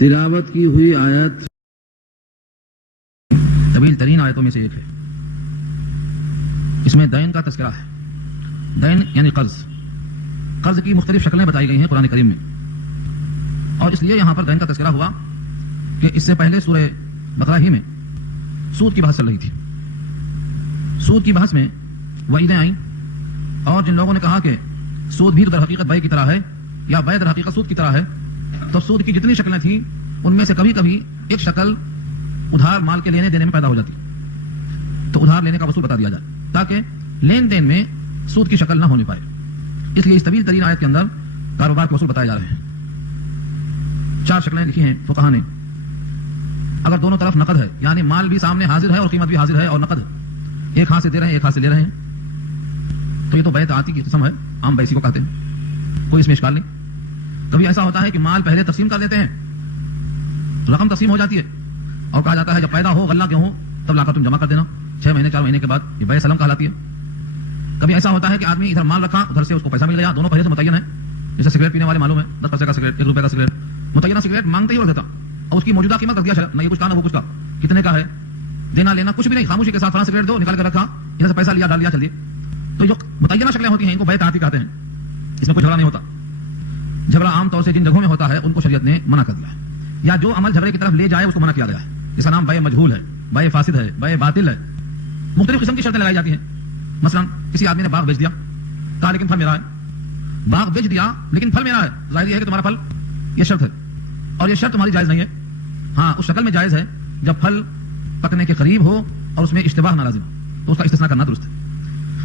تلاوت کی ہوئی آیت طویل ترین آیتوں میں سے ایک ہے. اس میں دین کا تذکرہ ہے. دین یعنی قرض کی مختلف شکلیں بتائی گئی ہیں قرآن کریم میں، اور اس لیے یہاں پر دین کا تذکرہ ہوا کہ اس سے پہلے سورہ بقرہ ہی میں سود کی بحث چل رہی تھی. سود کی بحث میں وعیدیں آئیں، اور جن لوگوں نے کہا کہ سود بھی در حقیقت بے کی طرح ہے یا بے در حقیقت سود کی طرح ہے، تو سود کی جتنی شکلیں تھیں ان میں سے کبھی کبھی ایک شکل ادھار مال کے لینے دینے میں پیدا ہو جاتی، تو ادھار لینے کا اصول بتا دیا جائے تاکہ لین دین میں سود کی شکل نہ ہونے پائے. اس لیے اس طویل ترین آیت کے اندر کاروبار کے اصول بتائے جا رہے ہیں. 4 شکلیں لکھی ہیں فقہا نے. اگر دونوں طرف نقد ہے، یعنی مال بھی سامنے حاضر ہے اور قیمت بھی حاضر ہے اور نقد ہے، ایک ہاتھ سے دے رہے ہیں ایک ہاتھ سے لے رہے ہیں، تو یہ تو بیع تعاتی کی قسم ہے، عام بیع کو کہتے ہیں، کوئی اس میں اشکال نہیں. کبھی ایسا ہوتا ہے کہ مال پہلے تقسیم کر دیتے ہیں، رقم تقسیم ہو جاتی ہے اور کہا جاتا ہے جب پیدا ہو غلہ گیہوں تب لا کر تم جمع کر دینا، 6 مہینے 4 مہینے کے بعد یہ بیع سلم کہلاتی ہے. کبھی ایسا ہوتا ہے کہ آدمی ادھر مال رکھا ادھر سے اس کو پیسہ مل گیا، دونوں پہلے سے متعین ہے. جیسے سگریٹ پینے والے معلوم ہے 10 پیسے کا سگریٹ 1 روپے کا سگریٹ، متعینہ سگریٹ مانگتے ہی رکھ دیتا اور اس کی موجودہ قیمت رکھ دیا، نہ یہ کچھ کا نہ وہ کچھ کا، کتنے کا ہے، دینا لینا کچھ بھی نہیں، خاموشی کے ساتھ فلاں سگریٹ دو، نکال کے رکھا، ادھر سے پیسہ لیا ڈال لیا چلیے. تو جو متعینہ شکلیں ہوتی ہیں ان کو بیع تعاتی کہتے ہیں. اس میں کوئی جھگڑا نہیں ہوتا. جھگڑا عام طور سے جن جگہوں میں ہوتا ہے ان کو شریعت نے منع کر دیا ہے، یا جو عمل جھگڑے کی طرف لے جائے اس کو منع کیا گیا ہے. اس کا نام بیع مجہول ہے، بیع فاسد ہے، بیع باطل ہے. مختلف قسم کی شرطیں لگائی جاتی ہیں. مثلا کسی آدمی نے باغ بیچ دیا، کہا لیکن پھل میرا ہے. باغ بیچ دیا لیکن پھل میرا ہے، ظاہر یہ ہے کہ تمہارا پھل، یہ شرط ہے، اور یہ شرط تمہاری جائز نہیں ہے. ہاں اس شکل میں جائز ہے جب پھل پکنے کے قریب ہو اور اس میں اشتباہ نہ لازم ہو، تو اس کا استثناء کرنا درست ہے.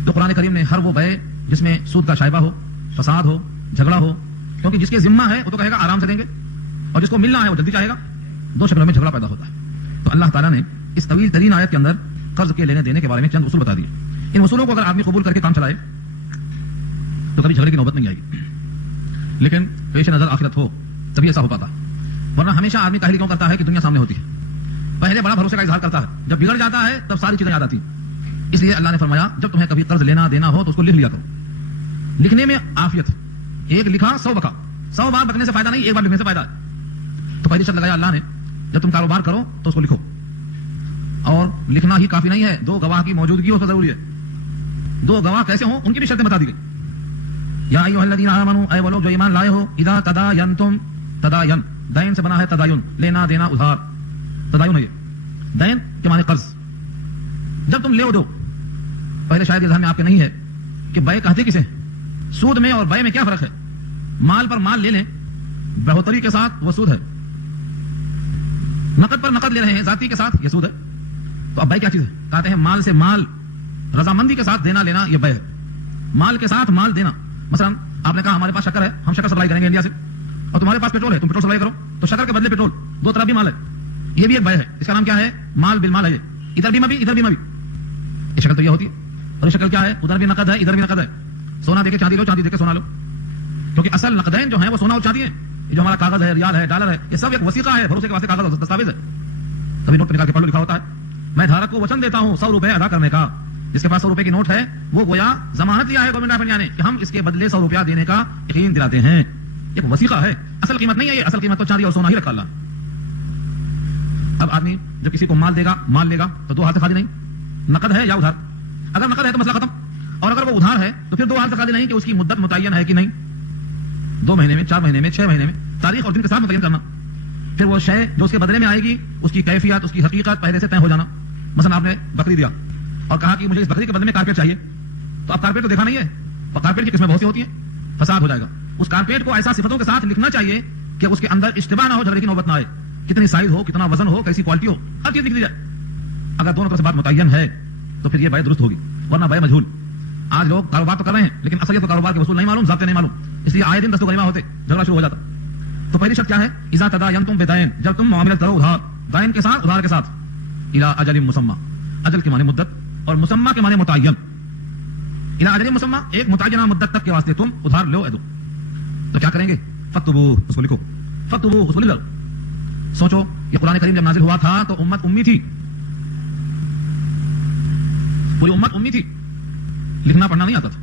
تو قرآن کریم نے ہر وہ بیع جس میں سود کا شائبہ ہو، فساد ہو، جھگڑا ہو، کیونکہ جس کے ذمہ ہے وہ تو کہے گا آرام سے دیں گے، اور جس کو ملنا ہے وہ جلدی چاہے گا، 2 شکلوں میں جھگڑا پیدا ہوتا ہے. تو اللہ تعالیٰ نے اس طویل ترین آیت کے اندر قرض کے لینے دینے کے بارے میں چند اصول بتا دیے. ان اصولوں کو اگر آدمی قبول کر کے کام چلائے تو کبھی جھگڑے کی نوبت نہیں آئے گی، لیکن پیش نظر آخرت ہو تبھی ایسا ہو پاتا. ورنہ ہمیشہ آدمی کاہلی کیوں کرتا ہے کہ دنیا سامنے ہوتی ہے، پہلے بڑا بھروسے کا اظہار کرتا ہے، جب بگڑ جاتا ہے تب ساری چیزیں یاد آتی. اس لیے اللہ نے فرمایا جب تمہیں کبھی قرض لینا دینا ہو تو اس کو لکھ لیا کرو. لکھنے میں عافیت، ایک لکھا 100 بکا. 100 بار بکنے سے فائدہ نہیں، ایک بار لکھنے سے فائدہ ہے. تو پہلی شرط لگایا اللہ نے جب تم کاروبار کرو تو اس کو لکھو، اور لکھنا ہی کافی نہیں ہے، 2 گواہ کی موجودگی ہو تو ضروری ہے. 2 گواہ کیسے ہوں ان کی بھی شرطیں بتا دی گئی. یا ایھا الذین آمنوا، اے وہ لوگ جو ایمان لائے ہو، اذا تداینتم، تداین دین سے بنا ہے تداین، لینا دینا ادھار، تداین ہے یہ. دین کے معنی قرض. جب تم لے دو، پہلے شاید یہ ذہن میں آپ کے نہیں ہے کہ بیع کہتے کسے، سود میں اور بیع میں کیا فرق ہے. مال پر مال لے لیں بہتری کے ساتھ وہ سود ہے، نقد پر نقد لے رہے ہیں ذاتی کے ساتھ یہ سود ہے. تو اب بیع کیا چیز ہے؟ کہتے ہیں مال سے مال رضامندی کے ساتھ دینا لینا یہ بیع ہے. مال کے ساتھ مال دینا. مثلا آپ نے کہا ہمارے پاس شکر ہے، ہم شکر سپلائی کریں گے انڈیا سے، اور تمہارے پاس پیٹرول ہے، تم پیٹرول سپلائی کرو، تو شکر کے بدلے پیٹرول، 2 طرف بھی مال ہے. یہ بھی ایک بیع ہے. اس کا نام کیا ہے؟ مال بالمال ہے. یہ ادھر بھی مبی ادھر بھی مبی. یہ شکل تو یہ ہوتی ہے. اور یہ شکل کیا ہے؟ ادھر بھی نقد ہے ادھر بھی نقد ہے. سونا دے کے چاندی لو، چاندی دے کے سونا لو. کیونکہ اصل نقدین جو ہیں وہ سونا اور چاندی ہیں. یہ جو ہمارا کاغذ ہے، ریال ہے، ڈالر ہے، یہ سب ایک وثیقہ ہے، بھروسے کے واسطے کاغذ دستاویز ہے. کبھی نوٹ پہ نکال کے پڑھ لو، لکھا ہوتا ہے میں دھارک کو وچن دیتا ہوں 100 روپے ادا کرنے کا. جس کے پاس 100 روپے کی نوٹ ہے وہ گویا ضمانت لیا ہے گورنمنٹ آف انڈیا نے کہ ہم اس کے بدلے 100 روپیہ دینے کا یقین دلاتے ہیں. ایک وثیقہ ہے، اصل قیمت نہیں ہے. یہ اصل قیمت تو چاندی اور سونا ہی رکھا اللہ. اب آدمی جب کسی کو مال دے گا، مال لے گا تو 2 ہاتھ سے خالی نہیں، نقد ہے یا ادھار. اگر نقد ہے تو مسئلہ ختم، اور اگر وہ ادھار ہے تو پھر 2 ہاتھ سے خالی نہیں کہ اس کی مدت متعین ہے کہ نہیں، 2 مہینے میں، 4 مہینے میں، 6 مہینے میں، تاریخ اور دن کے ساتھ متعین کرنا. پھر وہ شے جو اس کے بدلے میں آئے گی اس کی کیفیت، اس کی حقیقت پہلے سے طے ہو جانا. مثلا آپ نے بکری دیا اور کہا کہ مجھے اس بکری کے بدلے میں کارپیٹ چاہیے، تو اب کارپیٹ تو دیکھا نہیں ہے، اور کارپیٹ کی قسمیں بہت سی ہوتی ہیں، فساد ہو جائے گا. اس کارپیٹ کو ایسا صفتوں کے ساتھ لکھنا چاہیے کہ اس کے اندر اشتباہ نہ ہو، جھگڑے کی نوبت نہ آئے. کتنی سائز ہو، کتنا وزن ہو، کیسی کوالٹی ہو، ہر چیز لکھ دی جائے. اگر دونوں طرف سے بات متعین ہے تو پھر یہ بیع درست ہوگی، ورنہ بیع مجہول. آج لوگ کاروبار تو کر رہے ہیں لیکن اصل تو کاروبار کے اصول نہیں معلوم، ضابطے نہیں معلوم، اس لیے آئے دن دست و غریبہ ہوتے، جھگڑا شروع ہو جاتا. تو پہلی شرط کیا ہے؟ اذا تداینتم بدین، جب تم معاملت کرو ادھار، دین کے ساتھ، ادھار کے ساتھ، الی اجل مسمی، اجل کے معنی مدت اور مسمی کے معنی متعین. الی اجل مسمی، ایک متعینہ مدت تک کے واسطے تم ادھار لو دو. تو کیا کریں گے؟ فاکتبوہ، اس کو لکھو. فاکتبوہ، اس کو لکھ لو. سوچو یہ قرآن کریم جب نازل ہوا تھا تو امت امی تھی، پوری امت امی تھی، لکھنا پڑھنا نہیں آتا تھا.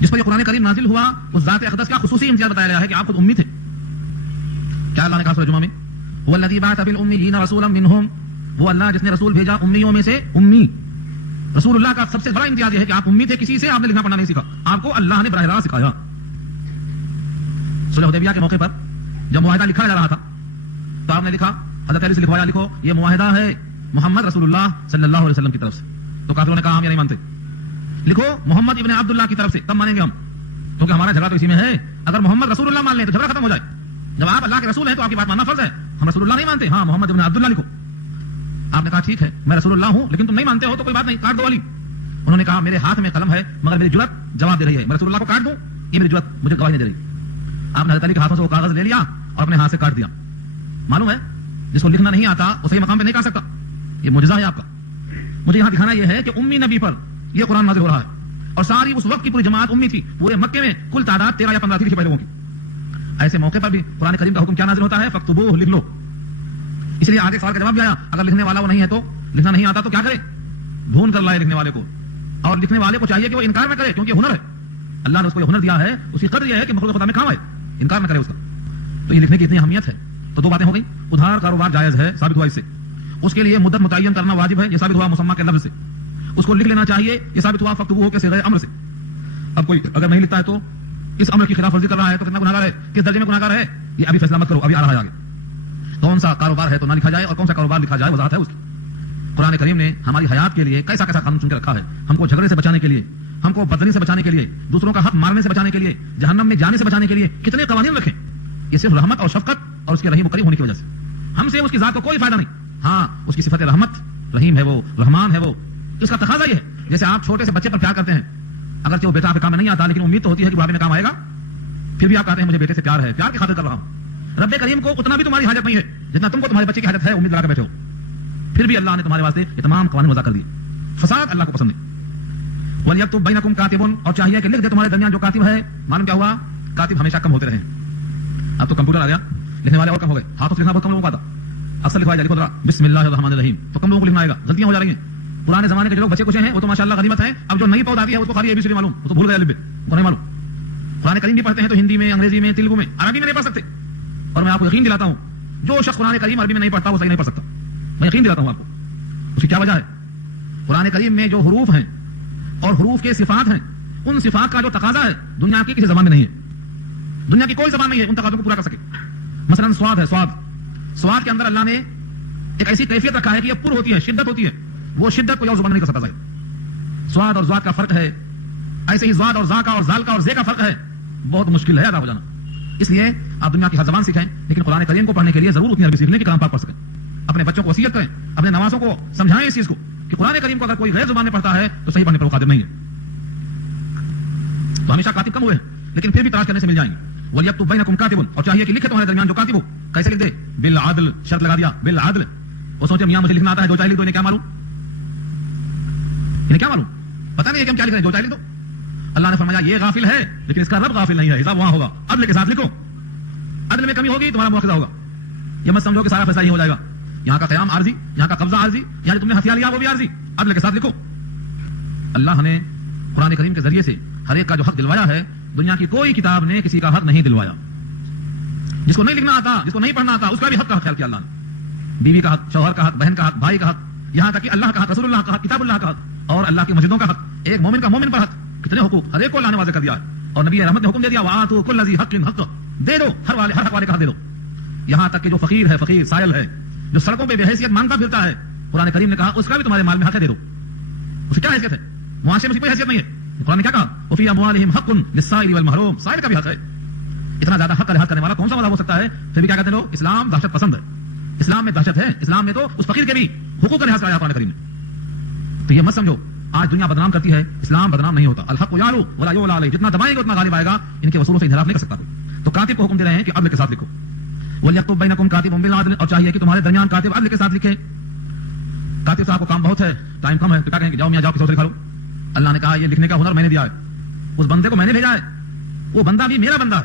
جس پر یہ قرآن کریم نازل ہوا اس ذات اقدس کا خصوصی امتیاز بتایا گیا ہے کہ آپ خود امی تھے. کیا اللہ نے کہا سورہ جمعہ میں؟ هو الذي بعث في الأميين رسولا منهم، وہ اللہ جس نے رسول بھیجا امیوں میں سے امی. رسول اللہ کا سب سے بڑا امتیاز یہ ہے کہ آپ امی تھے، کسی سے آپ نے لکھنا پڑھنا نہیں سیکھا، آپ کو اللہ نے براہ راست سکھایا. صلح حدیبیہ کے موقع پر جب معاہدہ لکھا جا رہا تھا تو آپ نے لکھا، حضرت علی سے لکھوایا، لکھو یہ معاہدہ ہے محمد رسول اللہ صلی اللہ علیہ وسلم کی طرف سے. تو کافروں نے کہا ہم یہ نہیں مانتے. لکھو محمد ابن عبداللہ کی طرف سے، تب مانیں گے ہم، کیونکہ ہمارا جھگڑا تو اسی میں ہے. اگر محمد رسول اللہ مان لیں تو جھگڑا ختم ہو جائے. جب آپ اللہ کے رسول ہیں تو آپ کی بات ماننا فرض ہے. ہم رسول اللہ نہیں مانتے، ہاں محمد ابن عبداللہ لکھو. آپ نے کہا ٹھیک ہے میں رسول اللہ ہوں، لیکن تم نہیں مانتے ہو تو کوئی بات نہیں، کاٹ دو علی. انہوں نے کہا میرے ہاتھ میں قلم ہے مگر میری جرأت جواب دے رہی ہے، میں رسول اللہ کو کاٹ دوں، یہ میری جرأت مجھے گواہی نہیں دے رہی. آپ نے حضرت علی کے ہاتھوں سے وہ کاغذ لے لیا اور اپنے ہاتھ سے کاٹ دیا. معلوم ہے جس کو لکھنا نہیں آتا وہ صحیح مقام پہ نہیں کاٹ سکتا. یہ معجزہ ہے آپ کا. مجھے یہاں دکھانا یہ ہے کہ امی نبی پر یہ قرآن نازل ہو رہا ہے، اور ساری اس وقت کی پوری جماعت امی تھی. پورے مکے میں کل تعداد 13 یا 15 تھی لکھے لوگوں کی. ایسے موقع پر بھی قرآن کریم کا حکم کیا نازل ہوتا ہے؟ فاکتبوہ، لکھ لو. اس لیے آگے سوال کا جواب بھی آیا، اگر لکھنے والا وہ نہیں ہے تو لکھنا نہیں آتا تو کیا کرے؟ ڈھونڈ کر لائے لکھنے والے کو. اور لکھنے والے کو چاہیے کہ وہ انکار نہ کرے، کیونکہ ہنر ہے، اللہ نے اس کو یہ ہنر دیا ہے، اس کی قدر یہ ہے کہ مخلوق خدا میں کام آئے، انکار نہ کرے اس کا. تو یہ لکھنے کی اتنی اہمیت ہے. تو دو باتیں ہو گئی. ادھار کاروبار جائز ہے، ثابت ہوا اس سے. اس کے لیے مدت متعین کرنا واجب ہے، یہ ثابت ہوا مسمى کے لفظ سے. اس کو لکھ لینا چاہیے، یہ ثابت ہوا فاکتبوہ کے صیغہ امر سے. اب کوئی اگر نہیں لکھتا ہے تو اس امر کی خلاف ورزی کر رہا ہے تو کتنا گناہگار ہے، کس درجے میں گناہگار ہے، یہ ابھی فیصلہ مت کرو، ابھی آ رہا ہے آگے. کون سا کاروبار ہے تو نہ لکھا جائے اور کون سا کاروبار لکھا جائے وضاحت ہے اس کی. قرآن کریم نے ہماری حیات کے لیے کیسا کیسا قانون چن کے رکھا ہے. ہم کو جھگڑے سے بچانے کے لیے، ہم کو بدنی سے بچانے کے لیے، دوسروں کا حق مارنے سے بچانے کے لیے، جہنم میں جانے سے بچانے کے لیے کتنے قوانین رکھے. یہ صرف رحمت اور شفقت اور اس کے رحیم و کریم ہونے کی وجہ سے. ہم سے اس کی ذات کو کوئی فائدہ نہیں. ہاں اس کی صفت رحمت، رحیم ہے وہ، رحمان ہے وہ، اس کا تقاضا یہ ہے. جیسے آپ چھوٹے سے بچے پر پیار کرتے ہیں، اگرچہ وہ بیٹا آپ کے کام میں نہیں آتا لیکن امید تو ہوتی ہے کہ بڑھاپے میں کام آئے گا، پھر بھی آپ کہتے ہیں مجھے بیٹے سے پیار ہے، پیار کی خاطر کر رہا ہوں. رب کریم کو اتنا بھی تمہاری حاجت نہیں ہے جتنا تم کو تمہارے بچے کی حاجت ہے، امید لگا کے بیٹھے ہو. پھر بھی اللہ نے تمہارے واسطے یہ تمام قوانین وضع کر دیے. فساد اللہ کو پسند نہیں. وَلْيَكْتُبْ بَيْنَكُمْ كَاتِبٌ، اور چاہیے کہ لکھ دے تمہارے درمیان جو کاتب ہے. معلوم کیا ہوا؟ کاتب ہمیشہ کم ہوتے رہے. اب تو کمپیوٹر آ گیا، لکھنے والے اور کم ہو گئے. ہاتھوں سے لکھنا بہت کم لوگوں کو آتا. اکثر لکھوایا جائے لکھو ذرا بسم اللہ الرحمن الرحیم، تو کم لوگوں کو لکھنا آئے گا. غلطیاں ہو جا رہی ہیں. پرانے زمانے کے جو لوگ بچے کچھ ہیں وہ تو ماشاءاللہ غنیمت ہیں. اب جو نئی پود آتی ہے اس کو خالی اے بی سی ڈی معلوم، وہ تو بھول گئے الف ب، وہ نہیں معلوم. قرآن کریم بھی پڑھتے ہیں تو ہندی میں، انگریزی میں، تیلگو میں، عربی میں نہیں پڑھ سکتے. اور میں آپ کو یقین دلاتا ہوں جو شخص قرآن کریم عربی میں نہیں پڑھتا وہ صحیح نہیں پڑھ سکتا. میں یقین دلاتا ہوں آپ کو. اس کی کیا وجہ ہے؟ قرآن کریم میں جو حروف ہیں اور حروف کے صفات ہیں، ان صفات کا جو تقاضا ہے دنیا کی کسی زبان میں نہیں ہے. دنیا کی کوئی زبان نہیں ہے ان تقاضوں کو پورا کر سکے. مثلا سواد ہے، سواد کے اندر اللہ نے ایک ایسی کیفیت رکھا ہے کہ یہ پر ہوتی ہے، شدت ہوتی ہے. وہ شدت کو اور زبان نہیں کر سکتا. سواد اور زواد کا فرق ہے. ایسے ہی زواد اور زا کا اور زال کا اور زے کا فرق ہے. بہت مشکل ہے ادا ہو جانا. اس لیے آپ دنیا کی ہر زبان سیکھیں لیکن قرآن کریم کو پڑھنے کے لیے ضرور اتنی عربی سیکھنے کی کلام پاک پڑھ سکیں. اپنے بچوں کو وصیت کریں، اپنے نوازوں کو سمجھائیں اس چیز کو کہ قرآن کریم کو اگر کوئی غیر زبان میں پڑھتا ہے تو صحیح پڑھنے پر وہ قادر نہیں ہے. تو ہمیشہ کاتب کم ہوئے ہیں لیکن پھر بھی تلاش کرنے سے مل جائیں گے. وَلْيَكْتُبْ بَيْنَكُمْ كَاتِبٌ، اور چاہیے کہ لکھے تمہارے درمیان جو کاتب ہو. کیسے لکھ دے؟ بالعدل، شرط لگا دیا بالعدل. وہ سوچے میاں مجھے لکھنا آتا ہے، جو چاہے لکھ دو. انہیں کیا معلوم، انہیں کیا معلوم، پتہ نہیں ہے کہ ہم کیا لکھ رہے ہیں، جو چاہے لکھ دو. اللہ نے فرمایا یہ غافل ہے لیکن اس کا رب غافل نہیں ہے. حساب وہاں ہوگا، عدل کے ساتھ لکھو. عدل میں کمی ہوگی تمہارا مواخذہ ہوگا. یہ مت سمجھو کہ سارا فیصلہ ہی ہو جائے گا. یہاں کا قیام عارضی، یہاں کا قبضہ عارضی، یہاں جو تم نے ہتھیار لیا وہ بھی عارضی. عدل کے ساتھ لکھو. اللہ نے قرآن کریم کے ذریعے سے ہر ایک کا جو حق دلوایا ہے، دنیا کی کوئی کتاب نے کسی کا حق نہیں دلوایا. جس کو نہیں لکھنا آتا، جس کو نہیں پڑھنا آتا، اس کا بھی حق کا خیال کیا اللہ نے. بیوی کا حق، شوہر کا حق، بہن کا حق، بھائی کا حق، یہاں تک کہ اللہ کا حق، رسول اللہ کا حق، کتاب اللہ کا حق اور اللہ کی مسجدوں کا حق. ایک مومن کا مومن پر حق. کتنے حقوق ہر ایک کو اللہ نے واضح کر دیا ہے. اور نبی رحمت نے حکم دے دیا وَآتُوا كُلَّ ذِي حَقٍّ حَقَّهُ، دے دو ہر حق والے کا حق دے دو. یہاں تک کہ جو فقیر ہے، فقیر سائل ہے، جو سڑکوں پہ بے حیثیت مانگتا پھرتا ہے، قرآن کریم نے کہا اس کا بھی تمہارے مال میں حق ہے، دے دو. اس کی کیا حیثیت ہے؟ معاشرے میں اس کی کوئی حیثیت نہیں ہے. قرآن نے کیا کہا؟ وَفِي أَمْوَالِهِمْ حَقٌّ لِلسَّائِلِ وَالْمَحْرُومِ، سائل کا بھی حق ہے. اتنا زیادہ حق کا لحاظ کرنے والا کون سا مذہب ہو سکتا ہے؟ پھر بھی کیا کہتے ہیں لوگ؟ اسلام دہشت پسند ہے. اسلام میں دہشت ہے. اسلام میں تو اس فقیر کے بھی حقوق کا لحاظ کرایا قرآن کریم نے. تو یہ مت سمجھو آج دنیا بدنام کرتی ہے، اسلام بدنام نہیں ہوتا. الحق یعلو ولا یعلی علیہ، جتنا دبائیں گے اتنا غالب آئے گا. ان کے وصولوں سے انحراف نہیں کر سکتا کوئی. تو کاتب کو حکم دے رہے ہیں کہ عدل کے ساتھ لکھو. وَلْيَكْتُبْ بَيْنَكُمْ كَاتِبٌ بِالْعَدْلِ، اور چاہیے کہ تمہارے درمیان کاتب عدل کے ساتھ لکھے. کاتب صاحب کو کام بہت ہے، ٹائم کم ہے، تو کیا کہیں گے جاؤ میاں جاؤ کسی اور سے لکھا لو. اللہ نے کہا یہ لکھنے کا ہنر میں نے دیا ہے، اس بندے کو میں نے بھیجا ہے. وہ بندہ بھی میرا بندہ ہے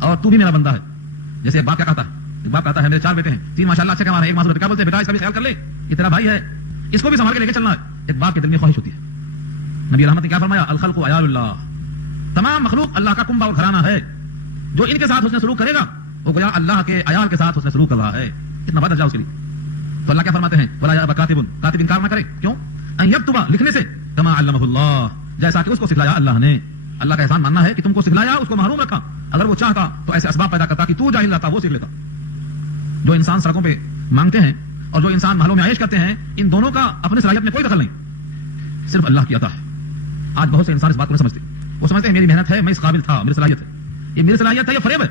اور تو بھی میرا بندہ ہے. جیسے ایک باپ کیا کہتا ہے، ایک باپ کہتا ہے میرے 4 بیٹے ہیں، 3 ماشاءاللہ اچھے کما رہے ہیں، ایک معذور کیا بولتے ہیں بیٹا اس کا بھی خیال کر لے، یہ تیرا بھائی ہے، اس کو بھی سنبھال کے لے کے چلنا ہے. ایک باپ کے دل میں خواہش ہوتی ہے. نبی رحمت نے کیا فرمایا؟ الخلق عیال اللہ، تمام مخلوق اللہ کا کنبہ اور گھرانہ ہے. جو ان کے ساتھ حسن سلوک کرے گا وہ گویا اللہ کے عیال کے ساتھ حسن سلوک کر رہا ہے. کتنا بڑا درجہ اس کے لیے. تو اللہ کیا فرماتے ہیں ولا یأبا کاتب، کاتب انکار نہ کرے. کیوں؟ ان یکتب، لکھنے سے، کما علمہ اللہ، جیسا کہ اس کو سکھلایا اللہ نے. اللہ کا احسان ماننا ہے کہ تم کو سکھلایا، اس کو محروم رکھا. اگر وہ چاہتا تو ایسے اسباب پیدا کرتا کہ تو جاہل رہتا، وہ سیکھ لیتا. جو انسان سڑکوں پہ مانگتے ہیں اور جو انسان محلوں میں عیش کرتے ہیں، ان دونوں کا اپنے صلاحیت میں کوئی دخل نہیں، صرف اللہ کی عطا ہے. آج بہت سے انسان اس بات کو نہیں سمجھتے. وہ سمجھتے ہیں میری محنت ہے، میں اس قابل تھا، میری صلاحیت ہے. یہ میری صلاحیت ہے، یہ فریب ہے.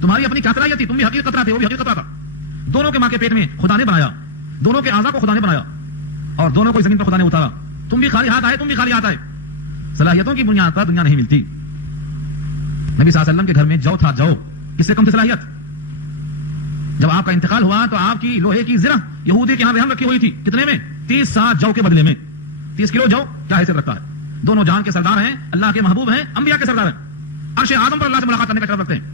تمہاری اپنی کیا صلاحیت تھی؟ تم بھی حقیقت رہتے، وہ بھی حقیقت رہتا. دونوں کے ماں کے پیٹ میں خدا نے بنایا، دونوں کے اعضاء کو خدا نے بنایا، اور دونوں کو زمین پر خدا نے اتارا. تم بھی خالی ہاتھ آئے، تم بھی خالی ہاتھ آئے. صلاحیتوں کی بنیاد پر دنیا نہیں ملتی. نبی صلی اللہ علیہ وسلم کے گھر میں جو تھا، جو کس سے کم تھی صلاحیت. جب آپ کا انتقال ہوا تو آپ کی لوہے کی زرہ یہودی کے یہاں رہن رکھی ہوئی تھی. کتنے میں؟ 30 ساعت جو کے بدلے میں. 30 کلو جو کیا حیثیت رکھتا ہے. دونوں جہان کے سردار ہیں، اللہ کے محبوب ہیں، انبیاء کے سردار ہیں، عرش اعظم پر اللہ سے ملاقات کرنے کا شرف رکھتے ہیں.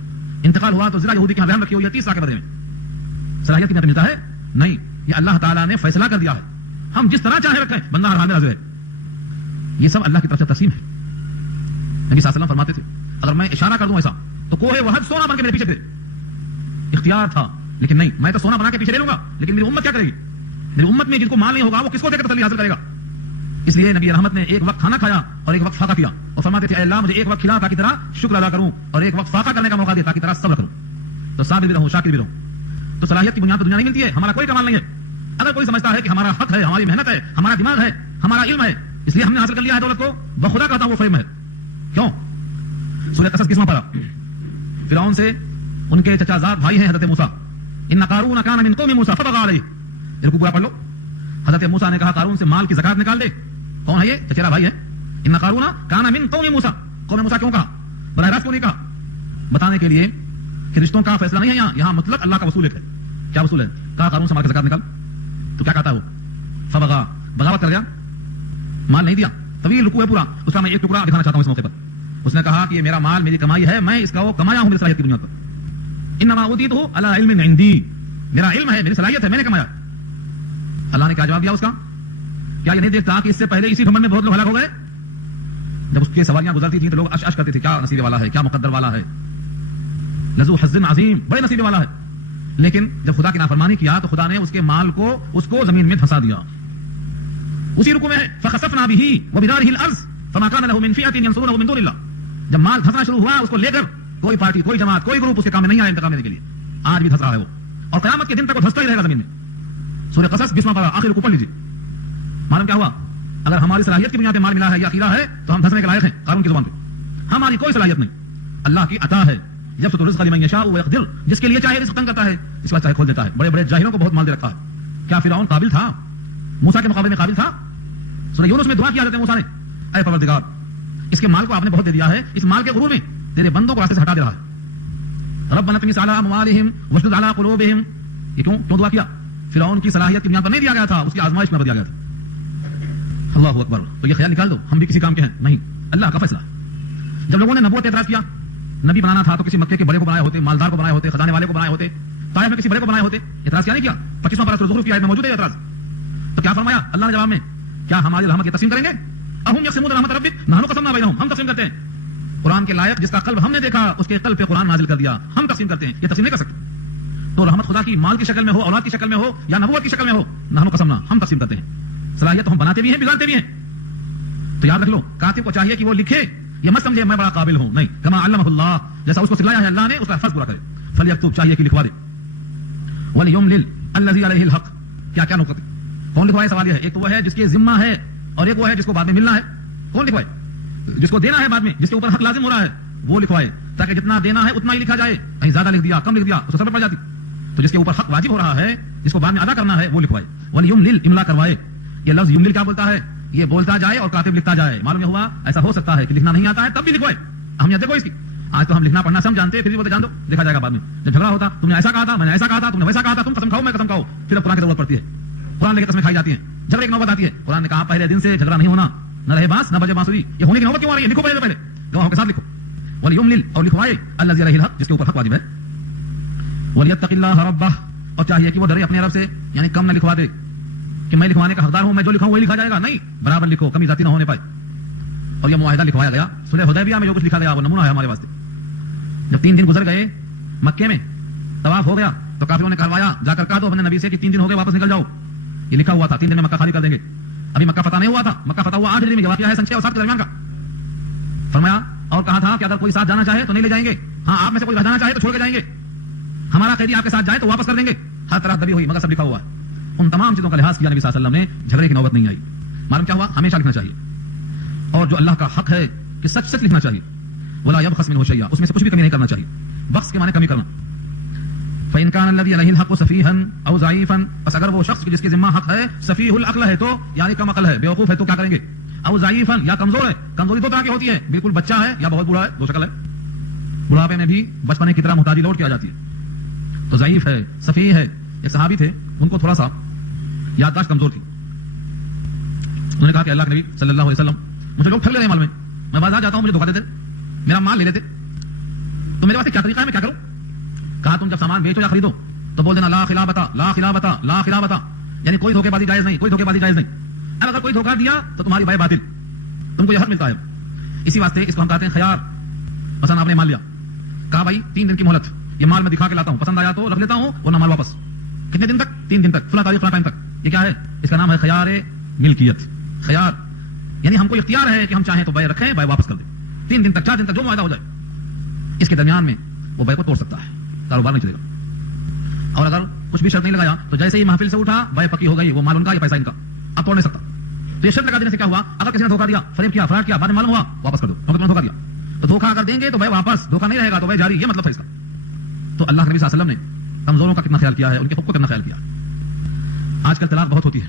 انتقال ہوا تو زرہ یہودی کے یہاں رہن رکھی ہوئی ہے 30 ساعت کے بدلے میں. صلاحیت کی ملتا ہے؟ نہیں. یہ اللہ تعالیٰ نے فیصلہ کر دیا ہے، ہم جس طرح چاہیں رکھیں، بندہ ہر حال میں حاضر ہے. یہ سب اللہ کی طرف سے تقسیم ہے. نبی صلی اللہ علیہ وسلم فرماتے تھے اگر میں اشارہ کر دوں ایسا تو کوہ وہد سونا بن کے میرے پیچھے تھے. اختیار تھا، لیکن نہیں، میں تو سونا بنا کے پیچھے لے لوں گا، لیکن میری امت کیا کرے گی؟ میری امت میں جن کو مال نہیں ہوگا وہ کس کو دے کر تسلی حاصل کرے گا؟ اس لیے نبی رحمت نے ایک وقت کھانا کھایا اور ایک وقت فاقہ کیا، اور فرماتے تھے اے اللہ مجھے ایک وقت کھلا تاکہ تیرا شکر ادا کروں، اور ایک وقت فاقہ کرنے کا موقع دے تاکہ تیرا صبر کروں. تو صابر بھی رہوں، شاکر بھی رہوں. تو صلاحیت کی بنیاد پر دنیا نہیں ملتی ہے. ہمارا کوئی کمال نہیں ہے. اگر کوئی سمجھتا ہے کہ ہمارا حق ہے، ہماری محنت ہے، ہمارا دماغ ہے، ہمارا علم ہے، اس لیے ہم نے حاصل کر لیا ہے دولت کو، بخدا کہتا ہوں وہ فریب ہے. کیوں؟ سورہ قصص کس میں پڑھا؟ فرعون سے ان کے چچا زاد بھائی ہیں حضرت موسیٰ. ان قارون کان من قوم موسیٰ فبغى علیہ. اس کو پورا پڑھ لو. حضرت موسیٰ نے کہا قارون سے مال کی زکات نکال دے. کون ہے یہ؟ چچیرا بھائی ہے. ان قارون کان من قوم موسیٰ. قوم موسیٰ کیوں کہا؟ براہ راست کیوں نہیں کہا؟ بتانے کے لیے کہ رشتوں کا فیصلہ نہیں ہے یہاں مطلق اللہ کا وصول ہے. کیا وصول ہے؟ کہا قارون سے مال کی زکات نکال. تو کیا کہتا ہے وہ؟ فبغى، بغاوت کر گیا، مال نہیں دیا. طویل رکوع ہے پورا. اس کا میں ایک ٹکڑا دکھانا چاہتا ہوں اس موقع پر. اس نے کہا کہ یہ میرا مال، میری کمائی ہے، میں اس کا وہ کمایا ہوں میری صلاحیت کی بنیاد پر. انما اوتیتہ علی علم عندی، میرا علم ہے، میری صلاحیت ہے، میں نے کمایا. اللہ نے کیا جواب دیا اس کا؟ کیا یہ نہیں دیکھتا کہ اس سے پہلے اسی گھمنڈ میں بہت لوگ ہلاک ہو گئے؟ جب اس کی سواریاں گزرتی تھیں تو لوگ اش اش کرتے تھے کیا نصیب والا ہے، کیا مقدر والا ہے، لذو حظ عظیم، بڑے نصیب والا ہے. لیکن جب خدا کی نافرمانی کیا تو خدا نے اس کے مال کو، اس کو زمین میں دھسا دیا. اسی رکوع میں ہے فخسفنا به وبداره الارض فما كان له من فئة ينصرونه من دون الله. جب مال دھسنا شروع ہوا اس کو لے کر کوئی پارٹی، کوئی جماعت، کوئی گروپ اس کے کام میں نہیں آیا انتقام لینے کے لیے. آج بھی دھس رہا ہے وہ، اور قیامت کے دن تک وہ دھستا ہی رہے گا زمین میں. سورہ قصص 20 پارہ آخر رکوع پڑھ لیجیے. معلوم کیا ہوا؟ اگر ہماری صلاحیت کی بنیاد پہ مال ملا ہے یا اخیرہ ہے تو ہم دھسنے کے لائق ہیں قارون کی زبان پہ. ہماری کوئی صلاحیت نہیں، اللہ کی عطا ہے. یبسط الرزق لمن یشاء ویقدر، جس کے لیے چاہے رزق تنگ کرتا ہے، اس کا چاہے کھول دیتا ہے. بڑے بڑے جاہلوں کو بہت مال دے رکھا ہے. کیا فرعون قابل تھا؟ موسیٰ کے مقابلے میں قابل تھا؟ سورہ یونس میں دعا کیا حضرت موسیٰ نے، اے پروردگار اس کے مال کو آپ نے بہت دے دیا ہے، اس مال کے غرور میں تیرے بندوں کو راستے سے ہٹا دے رہا ہے. ربنا اطمس علی اموالہم واشدد علی قلوبہم. یہ کیوں دعا کیا؟ فرعون کی صلاحیت کی بنیاد پر نہیں دیا گیا تھا، اس کی آزمائش میں دیا گیا تھا. اللہ اکبر. تو یہ خیال نکال دو ہم بھی کسی کام کے ہیں نہیں، اللہ کا فیصلہ. جب لوگوں نے نبوت پہ اعتراض کیا، نبی بنانا تھا تو کسی مکے کے بڑے کو بنائے ہوتے، مالدار کو بنائے ہوتے، خزانے والے کو بنائے ہوتے، طائف میں کسی بڑے کو بنائے ہوتے. اعتراض کیا نہیں کیا؟ 25واں پارہ سورہ زخرف کی آیت میں موجود ہے اعتراض. تو کیا فرمایا اللہ نے جواب میں؟ کیا ہماری رحمت یہ تقسیم کریں گے؟ اہم یقسمون رحمت ربک نحن قسمنا بینہم، ہم تقسیم کرتے ہیں. قرآن کے لائق جس کا قلب ہم نے دیکھا اس کے قلب پہ قرآن نازل کر دیا، ہم تقسیم کرتے ہیں، یہ تقسیم نہیں کر سکتے. تو رحمت خدا کی مال کی شکل میں ہو، اولاد کی شکل میں ہو، یا نبوت کی شکل میں ہو، نحن قسمنا، ہم تقسیم کرتے ہیں. صلاحیت تو ہم بناتے بھی ہیں، بگاڑتے بھی ہیں. تو یاد رکھ لو کاتب کو چاہیے کہ وہ لکھے، یہ مت سمجھے میں بڑا قابل ہوں، نہیں. کما علمہ اللہ، جیسا اس کو سکھلایا ہے اللہ نے اس کا حفظ پورا کرے. فلیکتب، چاہیے کہ لکھوا دے. ولیملل الذی علیہ الحق. کیا کیا نقطہ؟ کون لکھوائے؟ سوال یہ ہے. ایک تو وہ ہے جس کی ذمہ ہے، اور ایک وہ ہے جس کو بعد میں ملنا ہے. کون لکھوائے؟ جس کو دینا ہے بعد میں، جس کے اوپر حق لازم ہو رہا ہے وہ لکھوائے، تاکہ جتنا دینا ہے اتنا ہی لکھا جائے. کہیں زیادہ لکھ دیا، کم لکھ دیا، اس کو سبر پڑ جاتی. تو جس کے اوپر حق واجب ہو رہا ہے، جس کو بعد میں ادا کرنا ہے وہ لکھوائے. ولیملل، املا کروائے. یہ لفظ یملل کیا بولتا ہے؟ یہ بولتا جائے اور کاتب لکھتا جائے. معلوم یہ ہوا ایسا ہو سکتا ہے کہ لکھنا نہیں آتا ہے تب بھی لکھوائے. اہمیت دیکھو اس کی. آج تو ہم لکھنا پڑھنا سب جانتے ہیں، پھر بھی بولتے جان دو، دیکھا جائے گا بعد میں. جب جھگڑا ہوتا تم نے ایسا کہا تھا، میں نے ایسا کہا تھا، تم نے ویسا کہا تھا، تم قسم کھاؤ میں قسم کھاؤ، پھر اب قرآن کی ضرورت پڑتی ہے. قرآن لے کے قسمیں کھائی جاتی ہیں، جھگڑے کی نوبت آتی ہے. قرآن نے کہا پہلے دن سے جھگڑا نہیں ہونا، نہ رہے بانس نہ بجے بانسری. یہ ہونے کی نوبت کیوں آ رہی ہے؟ لکھو پہلے گواہوں کے ساتھ لکھو. ولیملل، اور لکھوائے الذی علیہ الحق، جس کے اوپر حق واجب ہے. ولیتق اللہ ربہ، اور چاہیے کہ وہ ڈرے اپنے رب سے. یعنی کم نہ لکھوا دے کہ میں لکھوانے کا حقدار ہوں، میں جو لکھاؤں وہی لکھا جائے گا. نہیں، برابر لکھو، کمی زیادتی نہ ہونے پائے. اور یہ معاہدہ لکھوایا گیا صلح حدیبیہ میں. جو کچھ لکھا گیا وہ نمونہ ہے ہمارے واسطے. جب 3 دن گزر گئے، مکے میں طواف ہو گیا، تو کافروں نے کروایا جا کر کہا دو اپنے نبی سے کہ 3 دن ہو گئے واپس نکل جاؤ. یہ لکھا ہوا تھا 3 دن میں مکہ خالی کر دیں گے. ابھی مکہ فتح نہیں ہوا تھا, مکہ فتح ہوا 8 دن میں. یہ واقعہ ہے سن 6 اور 7 کے درمیان کا. فرمایا اور کہا تھا کہ اگر کوئی ساتھ جانا چاہے تو نہیں لے جائیں گے, ہاں آپ میں سے کوئی جانا چاہے تو چھوڑ کے جائیں گے, ہمارا قیدی آپ کے ساتھ جائے تو واپس کر دیں گے. ہر طرح دبی ہوئی مگر سب لکھا ہوا ہے. ان تمام چیزوں کا لحاظ کیا نبی صلی اللہ علیہ وسلم نے, جھگڑے کی نوبت نہیں آئی. معلوم کیا ہوا, ہمیشہ لکھنا چاہیے, اور جو اللہ کا حق ہے کہ سچ سچ لکھنا چاہیے. ولا يبخس منه شيئا, اس میں سے کچھ بھی کمی نہیں کرنا چاہیے. بخس کے معنی کمی کرنا. فإن كان الذي عليه الحق سفيها أو ضعيفا, بس اگر وہ شخص جس کے ذمہ حق ہے سفیہ العقل ہے تو یعنی کم عقل ہے, بیوقوف ہے تو کیا کریں گے, او ضعیفا یا کمزور ہے. کمزوری دو طرح کی ہوتی ہے, بالکل بچہ ہے یا بہت بوڑھا ہے, دو شکل ہے. بڑھاپے میں بھی بچپنے کی طرح محتاجی لوٹ کی آ جاتی ہے, تو ضعیف ہے, سفیہ ہے. ایک صحابی تھے, ان کو تھوڑا سا یادداشت کمزور تھی. انہوں نے کہا کہ اللہ کے نبی صلی اللہ علیہ وسلم, مجھے لوگ ٹھگ لے رہے ہیں مال میں بازار جاتا ہوں, مجھے دھوکہ دیتے, میرا مال لے لیتے, تو میرے واسطے کیا طریقہ ہے, میں کیا کروں؟ کہا تم جب سامان بیچو یا خریدو تو بول دینا لا خلافتا لا خلافتا لا خلافتا, یعنی کوئی دھوکے بازی جائز نہیں, کوئی دھوکے بازی جائز نہیں. اب اگر کوئی دھوکہ دیا تو تمہاری بائے باطل, تم کو یہ حق ملتا ہے. اسی واسطے اس کو ہم کہتے ہیں خیار. مثلا آپ نے مال لیا, کہا بھائی 3 دن کی مہلت, یہ مال میں دکھا کے لاتا ہوں, پسند آیا تو رکھ لیتا ہوں ورنہ مال واپس. کتنے دن تک؟ 3 دن تک, فلاں تاریخ فلاں ٹائم تک. یہ کیا ہے؟ اس کا نام ہے خیار ملکیت. خیار یعنی ہم کو اختیار ہے کہ ہم چاہیں تو بائے رکھیں, بائے واپس کر دیں. 3 دن تک 4 دن تک جو معاہدہ ہو جائے, اس کے درمیان میں وہ بائے کو توڑ سکتا ہے, کاروبار نہیں چلے گا. اور اگر کچھ بھی شرط نہیں لگایا تو جیسے ہی محفل سے اٹھا بائے پکی ہو گئی, وہ مال ان کا یا پیسہ ان کا, اب توڑ نہیں سکتا. تو یہ شرط لگا دینے سے کیا ہوا, اگر کسی نے دھوکہ دیا, فریب کیا, فراڈ کیا, بعد میں معلوم ہوا, واپس کر دو, کیونکہ تم نے دھوکہ دیا. تو دھوکہ اگر دیں گے تو بھائی واپس, دھوکہ نہیں رہے گا تو بھائی جاری, یہ مطلب تھا اس کا. تو اللہ کے نبی صلی اللہ علیہ وسلم نے کمزوروں کا کتنا خیال کیا ہے, ان کے حقوق کو کتنا خیال کیا. آج کل طلاق بہت ہوتی ہے.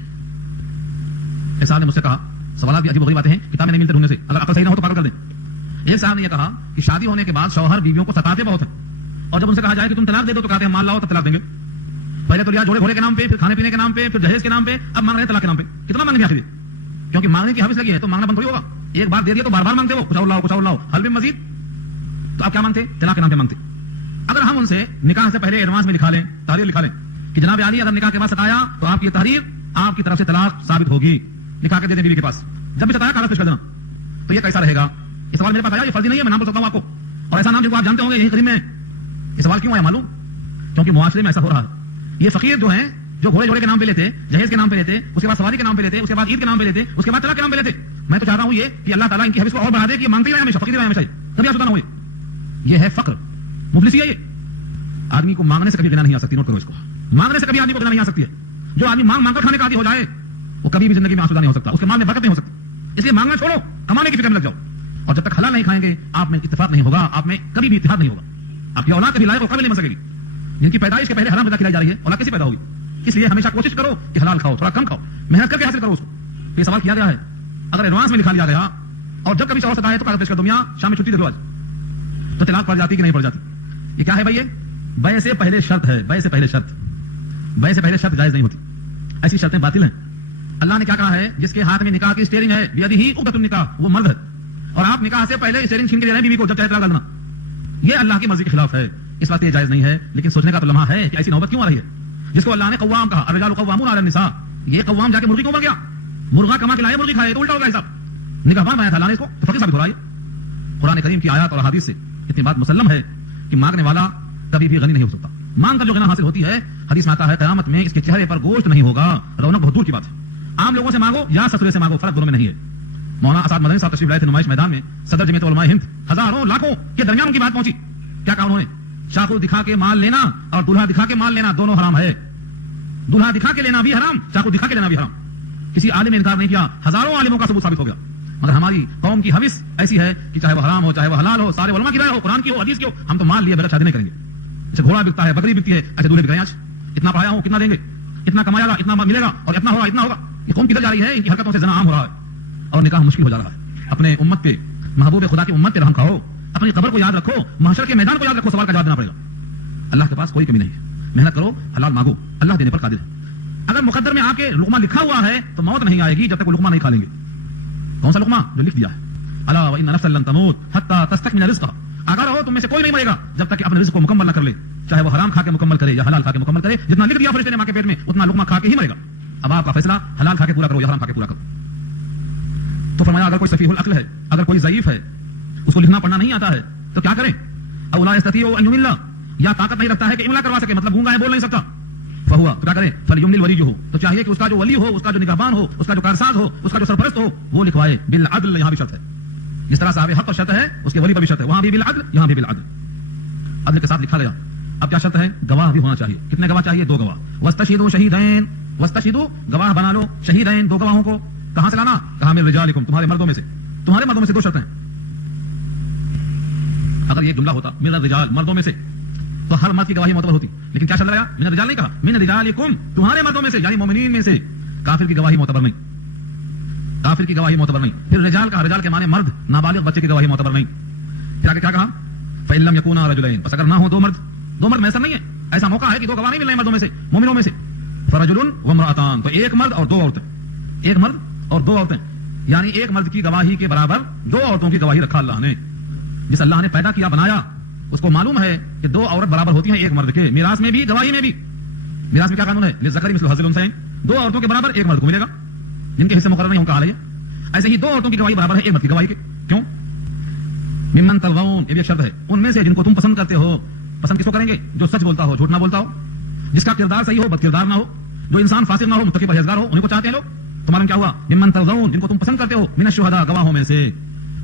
ایک صاحب نے مجھ سے کہا, سوالات بھی عجیب و غریب آتے ہیں, کتابیں نہیں ملتے ڈھونڈنے سے, اگر عقل صحیح نہ ہو تو پاگل کر دیں. ایک صاحب نے یہ کہا کہ شادی ہونے کے بعد شوہر بیویوں کو ستاتے بہت ہیں, اور جب ان سے کہا جائے کہ تم طلاق دے دو تو کہتے ہیں مال لاؤ تب طلاق دیں گے. پہلے تو لیا جوڑے گھوڑے کے نام پہ, پھر کھانے پینے کے نام پہ, پھر جہیز کے نام پہ, اب مانگ رہے ہیں طلاق کے نام پہ. کتنا مانگیں گے آخر, کیونکہ مانگنے کی حوث لگی ہے تو مانگنا بند تھوڑی ہوگا. ایک بار دے دیا تو بار بار مانگتے ہو, کچھ اور لاؤ, کچھ اور لاؤ, حل بھی مزید. تو آپ کیا مانگتے, طلاق کے نام پہ مانگتے. اگر ہم ان سے نکاح سے پہلے ایڈوانس میں لکھا لیں, تحریر لکھا لیں کہ جناب عالی اگر نکاح کے بعد ستایا تو آپ کی تحریر آپ کی طرف سے طلاق ثابت ہوگی, لکھا کے دے دیں بیوی کے پاس, جب بھی ستایا کاغذ پیش کر دینا, تو یہ کیسا رہے گا. یہ سوال میرے پاس آیا, یہ فرضی نہیں ہے, میں نام بول سکتا ہوں آپ کو, اور ایسا نام جن کو آپ جانتے ہوں گے یہی قریب میں. یہ سوال کیوں آیا معلوم, کیونکہ معاشرے میں ایسا ہو رہا ہے. یہ فقیر جو ہیں, جو گھوڑے جوڑے کے نام پہ لیتے, جہیز کے نام پہ لیتے, اس کے بعد سواری کے نام پہ لیتے, اس کے بعد عید کے نام پہ لیتے, اس کے بعد طلاق کے نام پہ لیتے. میں تو چاہتا ہوں یہ کہ اللہ تعالیٰ ان کی حوث کو اور بڑھا دے کہ مانگتے رہے ہمیشہ, فقیر رہے ہمیشہ, کبھی آسودہ نہ ہوئے. یہ ہے فقر, مفلسی ہے. یہ آدمی کو مانگنے سے کبھی گنا نہیں آ سکتی, نوٹ کرو اس کو, مانگنے سے کبھی آدمی کو گنا نہیں آ سکتی ہے. جو آدمی مانگ مانگ کر کھانے کا عادی ہو جائے وہ کبھی بھی زندگی میں آسودہ نہیں ہو سکتا, اس کے مال میں برکت نہیں ہو سکتی. اس لیے مانگنا چھوڑو, کمانے کی فکر میں لگ جاؤ, اور جب تک حلال نہیں کھائیں گے آپ میں اتفاق نہیں ہوگا, آپ میں کبھی بھی اتحاد نہیں ہوگا. آپ کی اولاد کبھی لائق و قابل نہیں بن سکے گی. جن کی پیدائش کے پہلے حرام غذا کھلائی جا رہی ہے, اولاد کیسے پیدا ہوگی. اس لیے ہمیشہ کوشش کرو کہ حلال کھاؤ, تھوڑا کم کھاؤ, محنت کر کے حاصل کرو اس کو. یہ سوال کیا گیا ہے, اگر ایڈوانس میں لکھا لیا گیا اور جب کبھی شوہر ستائے تو کاغذ پیش کر دو, میاں شام میں چھٹی دے دو آج, تو طلاق پڑ جاتی کہ نہیں پڑ جاتی. یہ کیا ہے بھائی, بے سے پہلے شرط ہے, بے سے پہلے شرط, بے سے پہلے شرط جائز نہیں ہوتی. ایسی شرطیں باطل ہیں. اللہ نے کیا کہا ہے, جس کے ہاتھ میں نکاح کی اسٹیئرنگ ہے بیدہ عقدۃ النکاح, وہ مرد ہے, اور آپ نکاح سے پہلے اسٹیئرنگ چھین کے دے رہے ہیں بیوی کو جب چاہے طلاق ڈال دینا. یہ اللہ کی مرضی کے خلاف ہے, اس وقت یہ جائز نہیں ہے. لیکن سوچنے کا تو لمحہ ہے کہ ایسی نوبت کیوں آ رہی ہے, جس کو اللہ نے قوام کہا, الرجال قوامون علی النساء. یہ قوام جا کے مرغی کیوں بن گیا, مرغا کما کے لائے مرغی کھائے, تو الٹا ہوگا حساب. نگہبان بنایا تھا اللہ نے اس کو, تو فقیر ثابت ہو رہا ہے. قرآن کریم کی آیات اور احادیث سے اتنی بات مسلم ہے کہ مانگنے والا کبھی بھی غنی نہیں ہو سکتا. مانگ کر جو غنا حاصل ہوتی ہے, حدیث میں آتا ہے قیامت میں اس کے چہرے پر گوشت نہیں ہوگا, رونق بہت دور کی بات ہے. عام لوگوں سے مانگو یا سسرے سے مانگو, فرق دونوں میں نہیں ہے. مولانا اسعد مدنی صاحب تشریف لائے تھے نمائش میدان میں, صدر جمعیت علماء ہند, ہزاروں لاکھوں کے درمیان ان کی بات پہنچی. کیا کہا انہوں نے, چاقو دکھا کے مال لینا اور دولہا دکھا کے مال لینا دونوں حرام ہے. دولہا دکھا کے لینا بھی حرام, چاقو دکھا کے لینا بھی حرام. کسی عالم نے انکار نہیں کیا, ہزاروں عالموں کا ثبوت ثابت ہو گیا. مگر ہماری قوم کی حوث ایسی ہے کہ چاہے وہ حرام ہو چاہے وہ حلال ہو, سارے علماء کی رائے ہو, قرآن کی ہو, حدیث کی ہو, ہم تو مال لیے بغیر شادی نہیں کریں گے. اچھا گھوڑا بکتا ہے, بکری بکتی ہے, اچھا دولہے بک رہے ہیں, آج اتنا پڑھایا ہوں کتنا دیں گے, اتنا کمایا گا اتنا ملے گا, اور اتنا ہوگا اتنا ہوگا. یہ قوم کدھر جا رہی ہے, ان کی حرکتوں سے زنا عام ہو رہا ہے اور نکاح مشکل ہو جا رہا ہے. اپنے امت پہ, محبوب خدا کی امت پہ رحم کھاؤ, اپنی قبر کو یاد رکھو, محشر کے میدان کو یاد رکھو, سوال کا جواب دینا پڑے گا. اللہ کے پاس کوئی کمی نہیں ہے, محنت کرو, حلال مانگو, اللہ دینے پر قادر ہے. اگر مقدر میں آپ کے لقمہ لکھا ہوا ہے تو موت نہیں آئے گی جب تک وہ لقمہ نہیں کھا لیں گے. کون سا لقمہ, جو لکھ دیا ہے, الا وان نفسا لن تموت حتى تستكمل رزقها. اگر ہو تم میں سے کوئی نہیں مرے گا جب تک کہ اپنے رزق کو مکمل نہ کر لے, چاہے وہ حرام کھا کے مکمل کرے یا حلال کھا کے مکمل کرے. جتنا لکھ دیا فرشتے نے ماں کے پیٹ میں اتنا لقمہ کھا کے ہی مرے گا. اب آپ کا فیصلہ حلال کھا کے پورا کرو یا حرام کھا کے پورا کرو. تو فرمایا اگر کوئی سفیہ العقل ہے, اگر کوئی ضعیف ہے, اس کو لکھنا پڑھنا نہیں آتا ہے, تو کیا کریں. او لا یستطيع ان یمل, یا طاقت نہیں رکھتا ہے کہ املا کروا سکے، مطلب گونگا ہے، بول نہیں سکتا، فہوا تو کیا کرے، فلیملل ولی ہو، تو چاہیے کہ اس کا جو ولی ہو، اس کا جو نگہبان ہو، اس کا جو کارساز ہو، اس کا جو سرپرست ہو، وہ لکھوائے بالعدل. یہاں بھی شرط ہے، جس طرح صاحب حق پر شرط ہے اس کے ولی پر بھی شرط ہے، وہاں بھی بالعدل، یہاں بھی بالعدل، عدل کے ساتھ لکھا گیا. اب کیا شرط ہے؟ گواہ بھی ہونا چاہیے. کتنے گواہ چاہیے؟ 2 گواہ. واستشہدوا شہیدین، واستشہدوا گواہ بنا لو، شہیدین 2 گواہوں کو. کہاں سے لانا؟ کہا من رجالکم، تمہارے مردوں میں سے. تمہارے مردوں میں سے 2 شرطیں. اگر یہ جملہ ہوتا من الرجال، مردوں میں سے، تو ہر مرد کی گواہی معتبر ہوتی، لیکن کیا شرط لگایا؟ من الرجال نہیں کہا، من رجالکم، تمہارے مردوں میں سے، یعنی مومنین میں سے. کافر کی گواہی معتبر نہیں، کافر کی گواہی معتبر نہیں. پھر رجال کہا، رجال کے معنی مرد، نابالغ بچے کی گواہی معتبر نہیں. پھر آگے کیا کہا؟ فإن لم يكونا رجلين، بس اگر نہ ہو 2 مرد، 2 مرد میسر نہیں ہے، ایسا موقع ہے کہ 2 گواہ نہیں مل رہے ہیں مردوں میں سے، مومنوں میں سے. فرجل وامرأتان، تو 1 مرد اور 2 عورتیں، 1 مرد اور 2 عورتیں، یعنی 1 مرد کی گواہی کے برابر 2 عورتوں کی گواہی رکھا اللہ نے. جس اللہ نے پیدا کیا، بنایا، اس کو معلوم ہے کہ 2 عورت برابر ہوتی ہیں 1 مرد کے، میراث میں بھی، گواہی میں بھی. میراث میں کیا قانون ہے؟ للذکر مثل حظ الانثیین، 2 عورتوں کے برابر 1 مرد کو ملے گا، جن کے حصے مقرر نہیں ہوں کہا ہے. ایسے ہی 2 عورتوں کی گواہی برابر ہے 1 مرد کی گواہی کے. کیوں؟ ممن ترضون، یہ بھی ایک شرط ہے، ان میں سے جن کو تم پسند کرتے ہو. پسند کس کو کریں گے؟ جو سچ بولتا ہو، جھوٹ نہ بولتا ہو، جس کا کردار صحیح ہو، بد کردار نہ ہو، جو انسان فاسق نہ ہو، متقی پرہیزگار ہو، انہیں کو چاہتے ہیں لوگ. تمہارا کیا ہوا؟ ممن ترضون، جن کو تم پسند کرتے ہو، من الشہداء، گواہوں میں سے.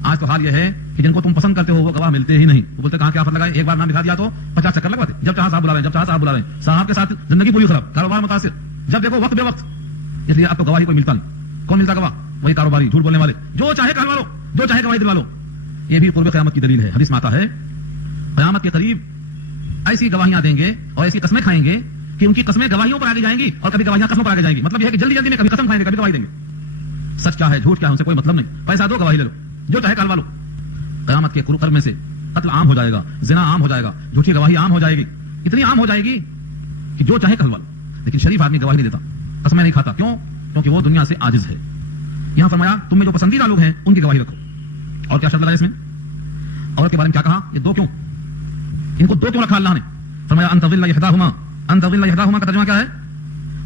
آج تو حال یہ ہے کہ جن کو تم پسند کرتے ہو وہ گواہ ملتے ہی نہیں. وہ بولتے کہاں کیا آفت لگائے، ایک بار نام لکھا دیا تو 50 چکر لگواتے، جب چاہا صاحب بلا رہے ہیں، جب چاہا صاحب بلا رہے ہیں. صاحب کے ساتھ زندگی پوری خراب، کاروبار متاثر، جب دیکھو وقت بے وقت. اس لیے اب تو گواہی کوئی ملتا نہیں. کون ملتا گواہ؟ وہی کاروباری، جھوٹ بولنے والے، جو چاہے کہلوا لو، جو چاہے گواہی دلوا لو. یہ بھی قرب قیامت کی دلیل ہے. حدیث میں آتا ہے قیامت کے قریب ایسی گواہیاں دیں گے اور ایسی قسمیں کھائیں گے کہ ان کی قسمیں گواہیوں پر آگے جائیں گی اور کبھی گواہیاں قسموں پر آگے جائیں گی. مطلب یہ ہے کہ جلدی جلدی میں کبھی قسم کھائیں گے، کبھی گواہی دیں گے. سچ کیا ہے، جھوٹ کیا ہے، ان سے کوئی مطلب نہیں. پیسہ دو، گواہی لے لو، جو چاہے کہلوا لو. قیامت کے قرب میں سے قتل عام ہو جائے گا، زنا عام ہو جائے گا، جھوٹی گواہی عام ہو جائے گی، اتنی عام ہو جائے گی کہ جو چاہے کہلوا لو. لیکن شریف آدمی گواہی نہیں دیتا، قسمیں نہیں کھاتا. کیوں؟ کیونکہ وہ دنیا سے عاجز ہے. یہاں فرمایا تم میں جو پسندیدہ لوگ ہیں ان کی گواہی رکھو. اور کیا شرط لگا اس میں؟ عورت کے بارے میں کیا کہا؟ یہ 2 کیوں؟ ان کو 2 کیوں رکھا اللہ نے؟ فرمایا ان تضل احداہما، ان تضل احداہما کا ترجمہ کیا ہے؟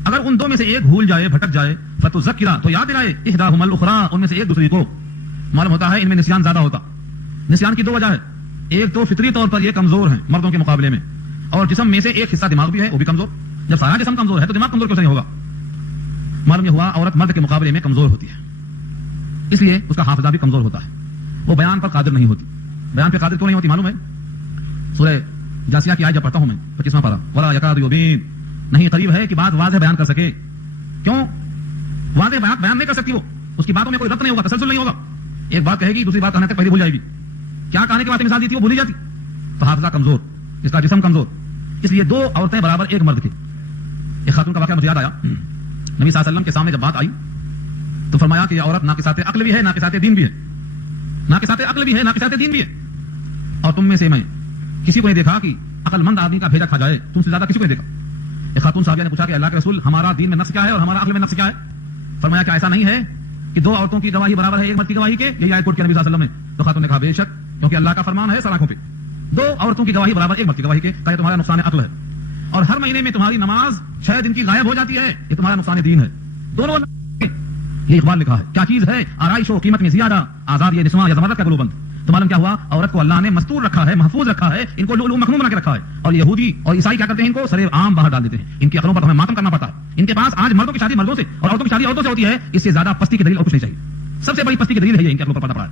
اگر ان 2 میں سے ایک بھول جائے، بھٹک جائے، فتذکرہ، تو یاد دلائے، احداہما الاخری، ان میں سے ایک دوسری کو. معلوم ہوتا ہے ان میں نسیان زیادہ ہوتا. نسیان کی 2 وجہ ہے. ایک تو فطری طور پر یہ کمزور ہیں مردوں کے مقابلے میں، اور جسم میں سے ایک حصہ دماغ بھی ہے، وہ بھی کمزور. جب سارا جسم کمزور ہے تو دماغ کمزور کیسے نہیں ہوگا؟ معلوم یہ ہوا عورت مرد کے مقابلے میں کمزور ہوتی ہے، اس لیے اس کا حافظہ بھی کمزور ہوتا ہے. وہ بیان پر قادر نہیں ہوتی. بیان پہ قادر کیوں نہیں ہوتی معلوم ہے؟ سورہ جاسیہ کی آیت جب پڑھتا ہوں میں 25واں پارہ، ولا یکاد یبین، نہیں قریب ہے کہ بات واضح بیان کر سکے. کیوں واضح بیان نہیں کر سکتی؟ وہ اس کی باتوں میں کوئی ربط نہیں ہوگا، تسلسل نہیں ہوگا. ایک بات کہے گی، دوسری بات کہنے تک پہلے بھول جائے گی. کیا کہنے کی بات مثال دی تھی وہ بھولی جاتی. تو حافظہ کمزور، اس کا جسم کمزور. اس لیے 2 عورتیں برابر 1 مرد کے. ایک خاتون کا واقعہ مجھے یاد آیا. نبی صلی اللہ علیہ وسلم کے سامنے جب بات آئی تو فرمایا کہ یہ عورت ناقصات عقل بھی ہے، ناقصات دین بھی ہے. ناقصات عقل بھی ہے، ناقصات دین بھی ہے. اور تم میں سے میں کسی کو نہیں دیکھا کہ عقل مند آدمی کا بھیجا کھا جائے، تم سے زیادہ کسی کو نہیں دیکھا. ایک خاتون صاحبہ نے پوچھا کہ اللہ کے رسول، ہمارا دین میں نقص کیا ہے اور ہمارا عقل میں نقص کیا ہے؟ فرمایا کہ ایسا نہیں ہے کہ 2 عورتوں کی گواہی برابر ہے 1 مرد کی گواہی کے. یہی آیت کوٹ کیا نبی صلی اللہ علیہ وسلم نے. تو خاتون نے کہا بے شک، کیونکہ اللہ کا فرمان ہے سر آنکھوں پہ 2 عورتوں کی گواہی برابر 1 مرد کی گواہی کے. کہ تمہارا نقصان عقل ہے، اور ہر مہینے میں تمہاری نماز 6 دن کی غائب ہو جاتی ہے، یہ تمہارا نقصان دین ہے. دونوں یہ اقبال لکھا ہے. کیا چیز ہے؟ آرائش و قیمت میں زیادہ، آزاد یہ نسواں یا زمرد کا گلوبند. تو معلوم کیا ہوا؟ عورت کو اللہ نے مستور رکھا ہے، محفوظ رکھا ہے، ان کو لؤلؤ مخنون بنا کے رکھا ہے. اور یہودی اور عیسائی کیا کرتے ہیں؟ ان کو سرے عام باہر ڈال دیتے ہیں. ان کی عقلوں پر ہمیں ماتم کرنا پڑتا ہے. ان کے پاس آج مردوں کی شادی مردوں سے اور عورتوں کی شادی عورتوں سے ہوتی ہے. اس سے زیادہ پستی کی دلیل اور کچھ نہیں چاہیے. سب سے بڑی پستی کی دلیل ہے یہ ان کے عقلوں پر پڑا پڑا ہے.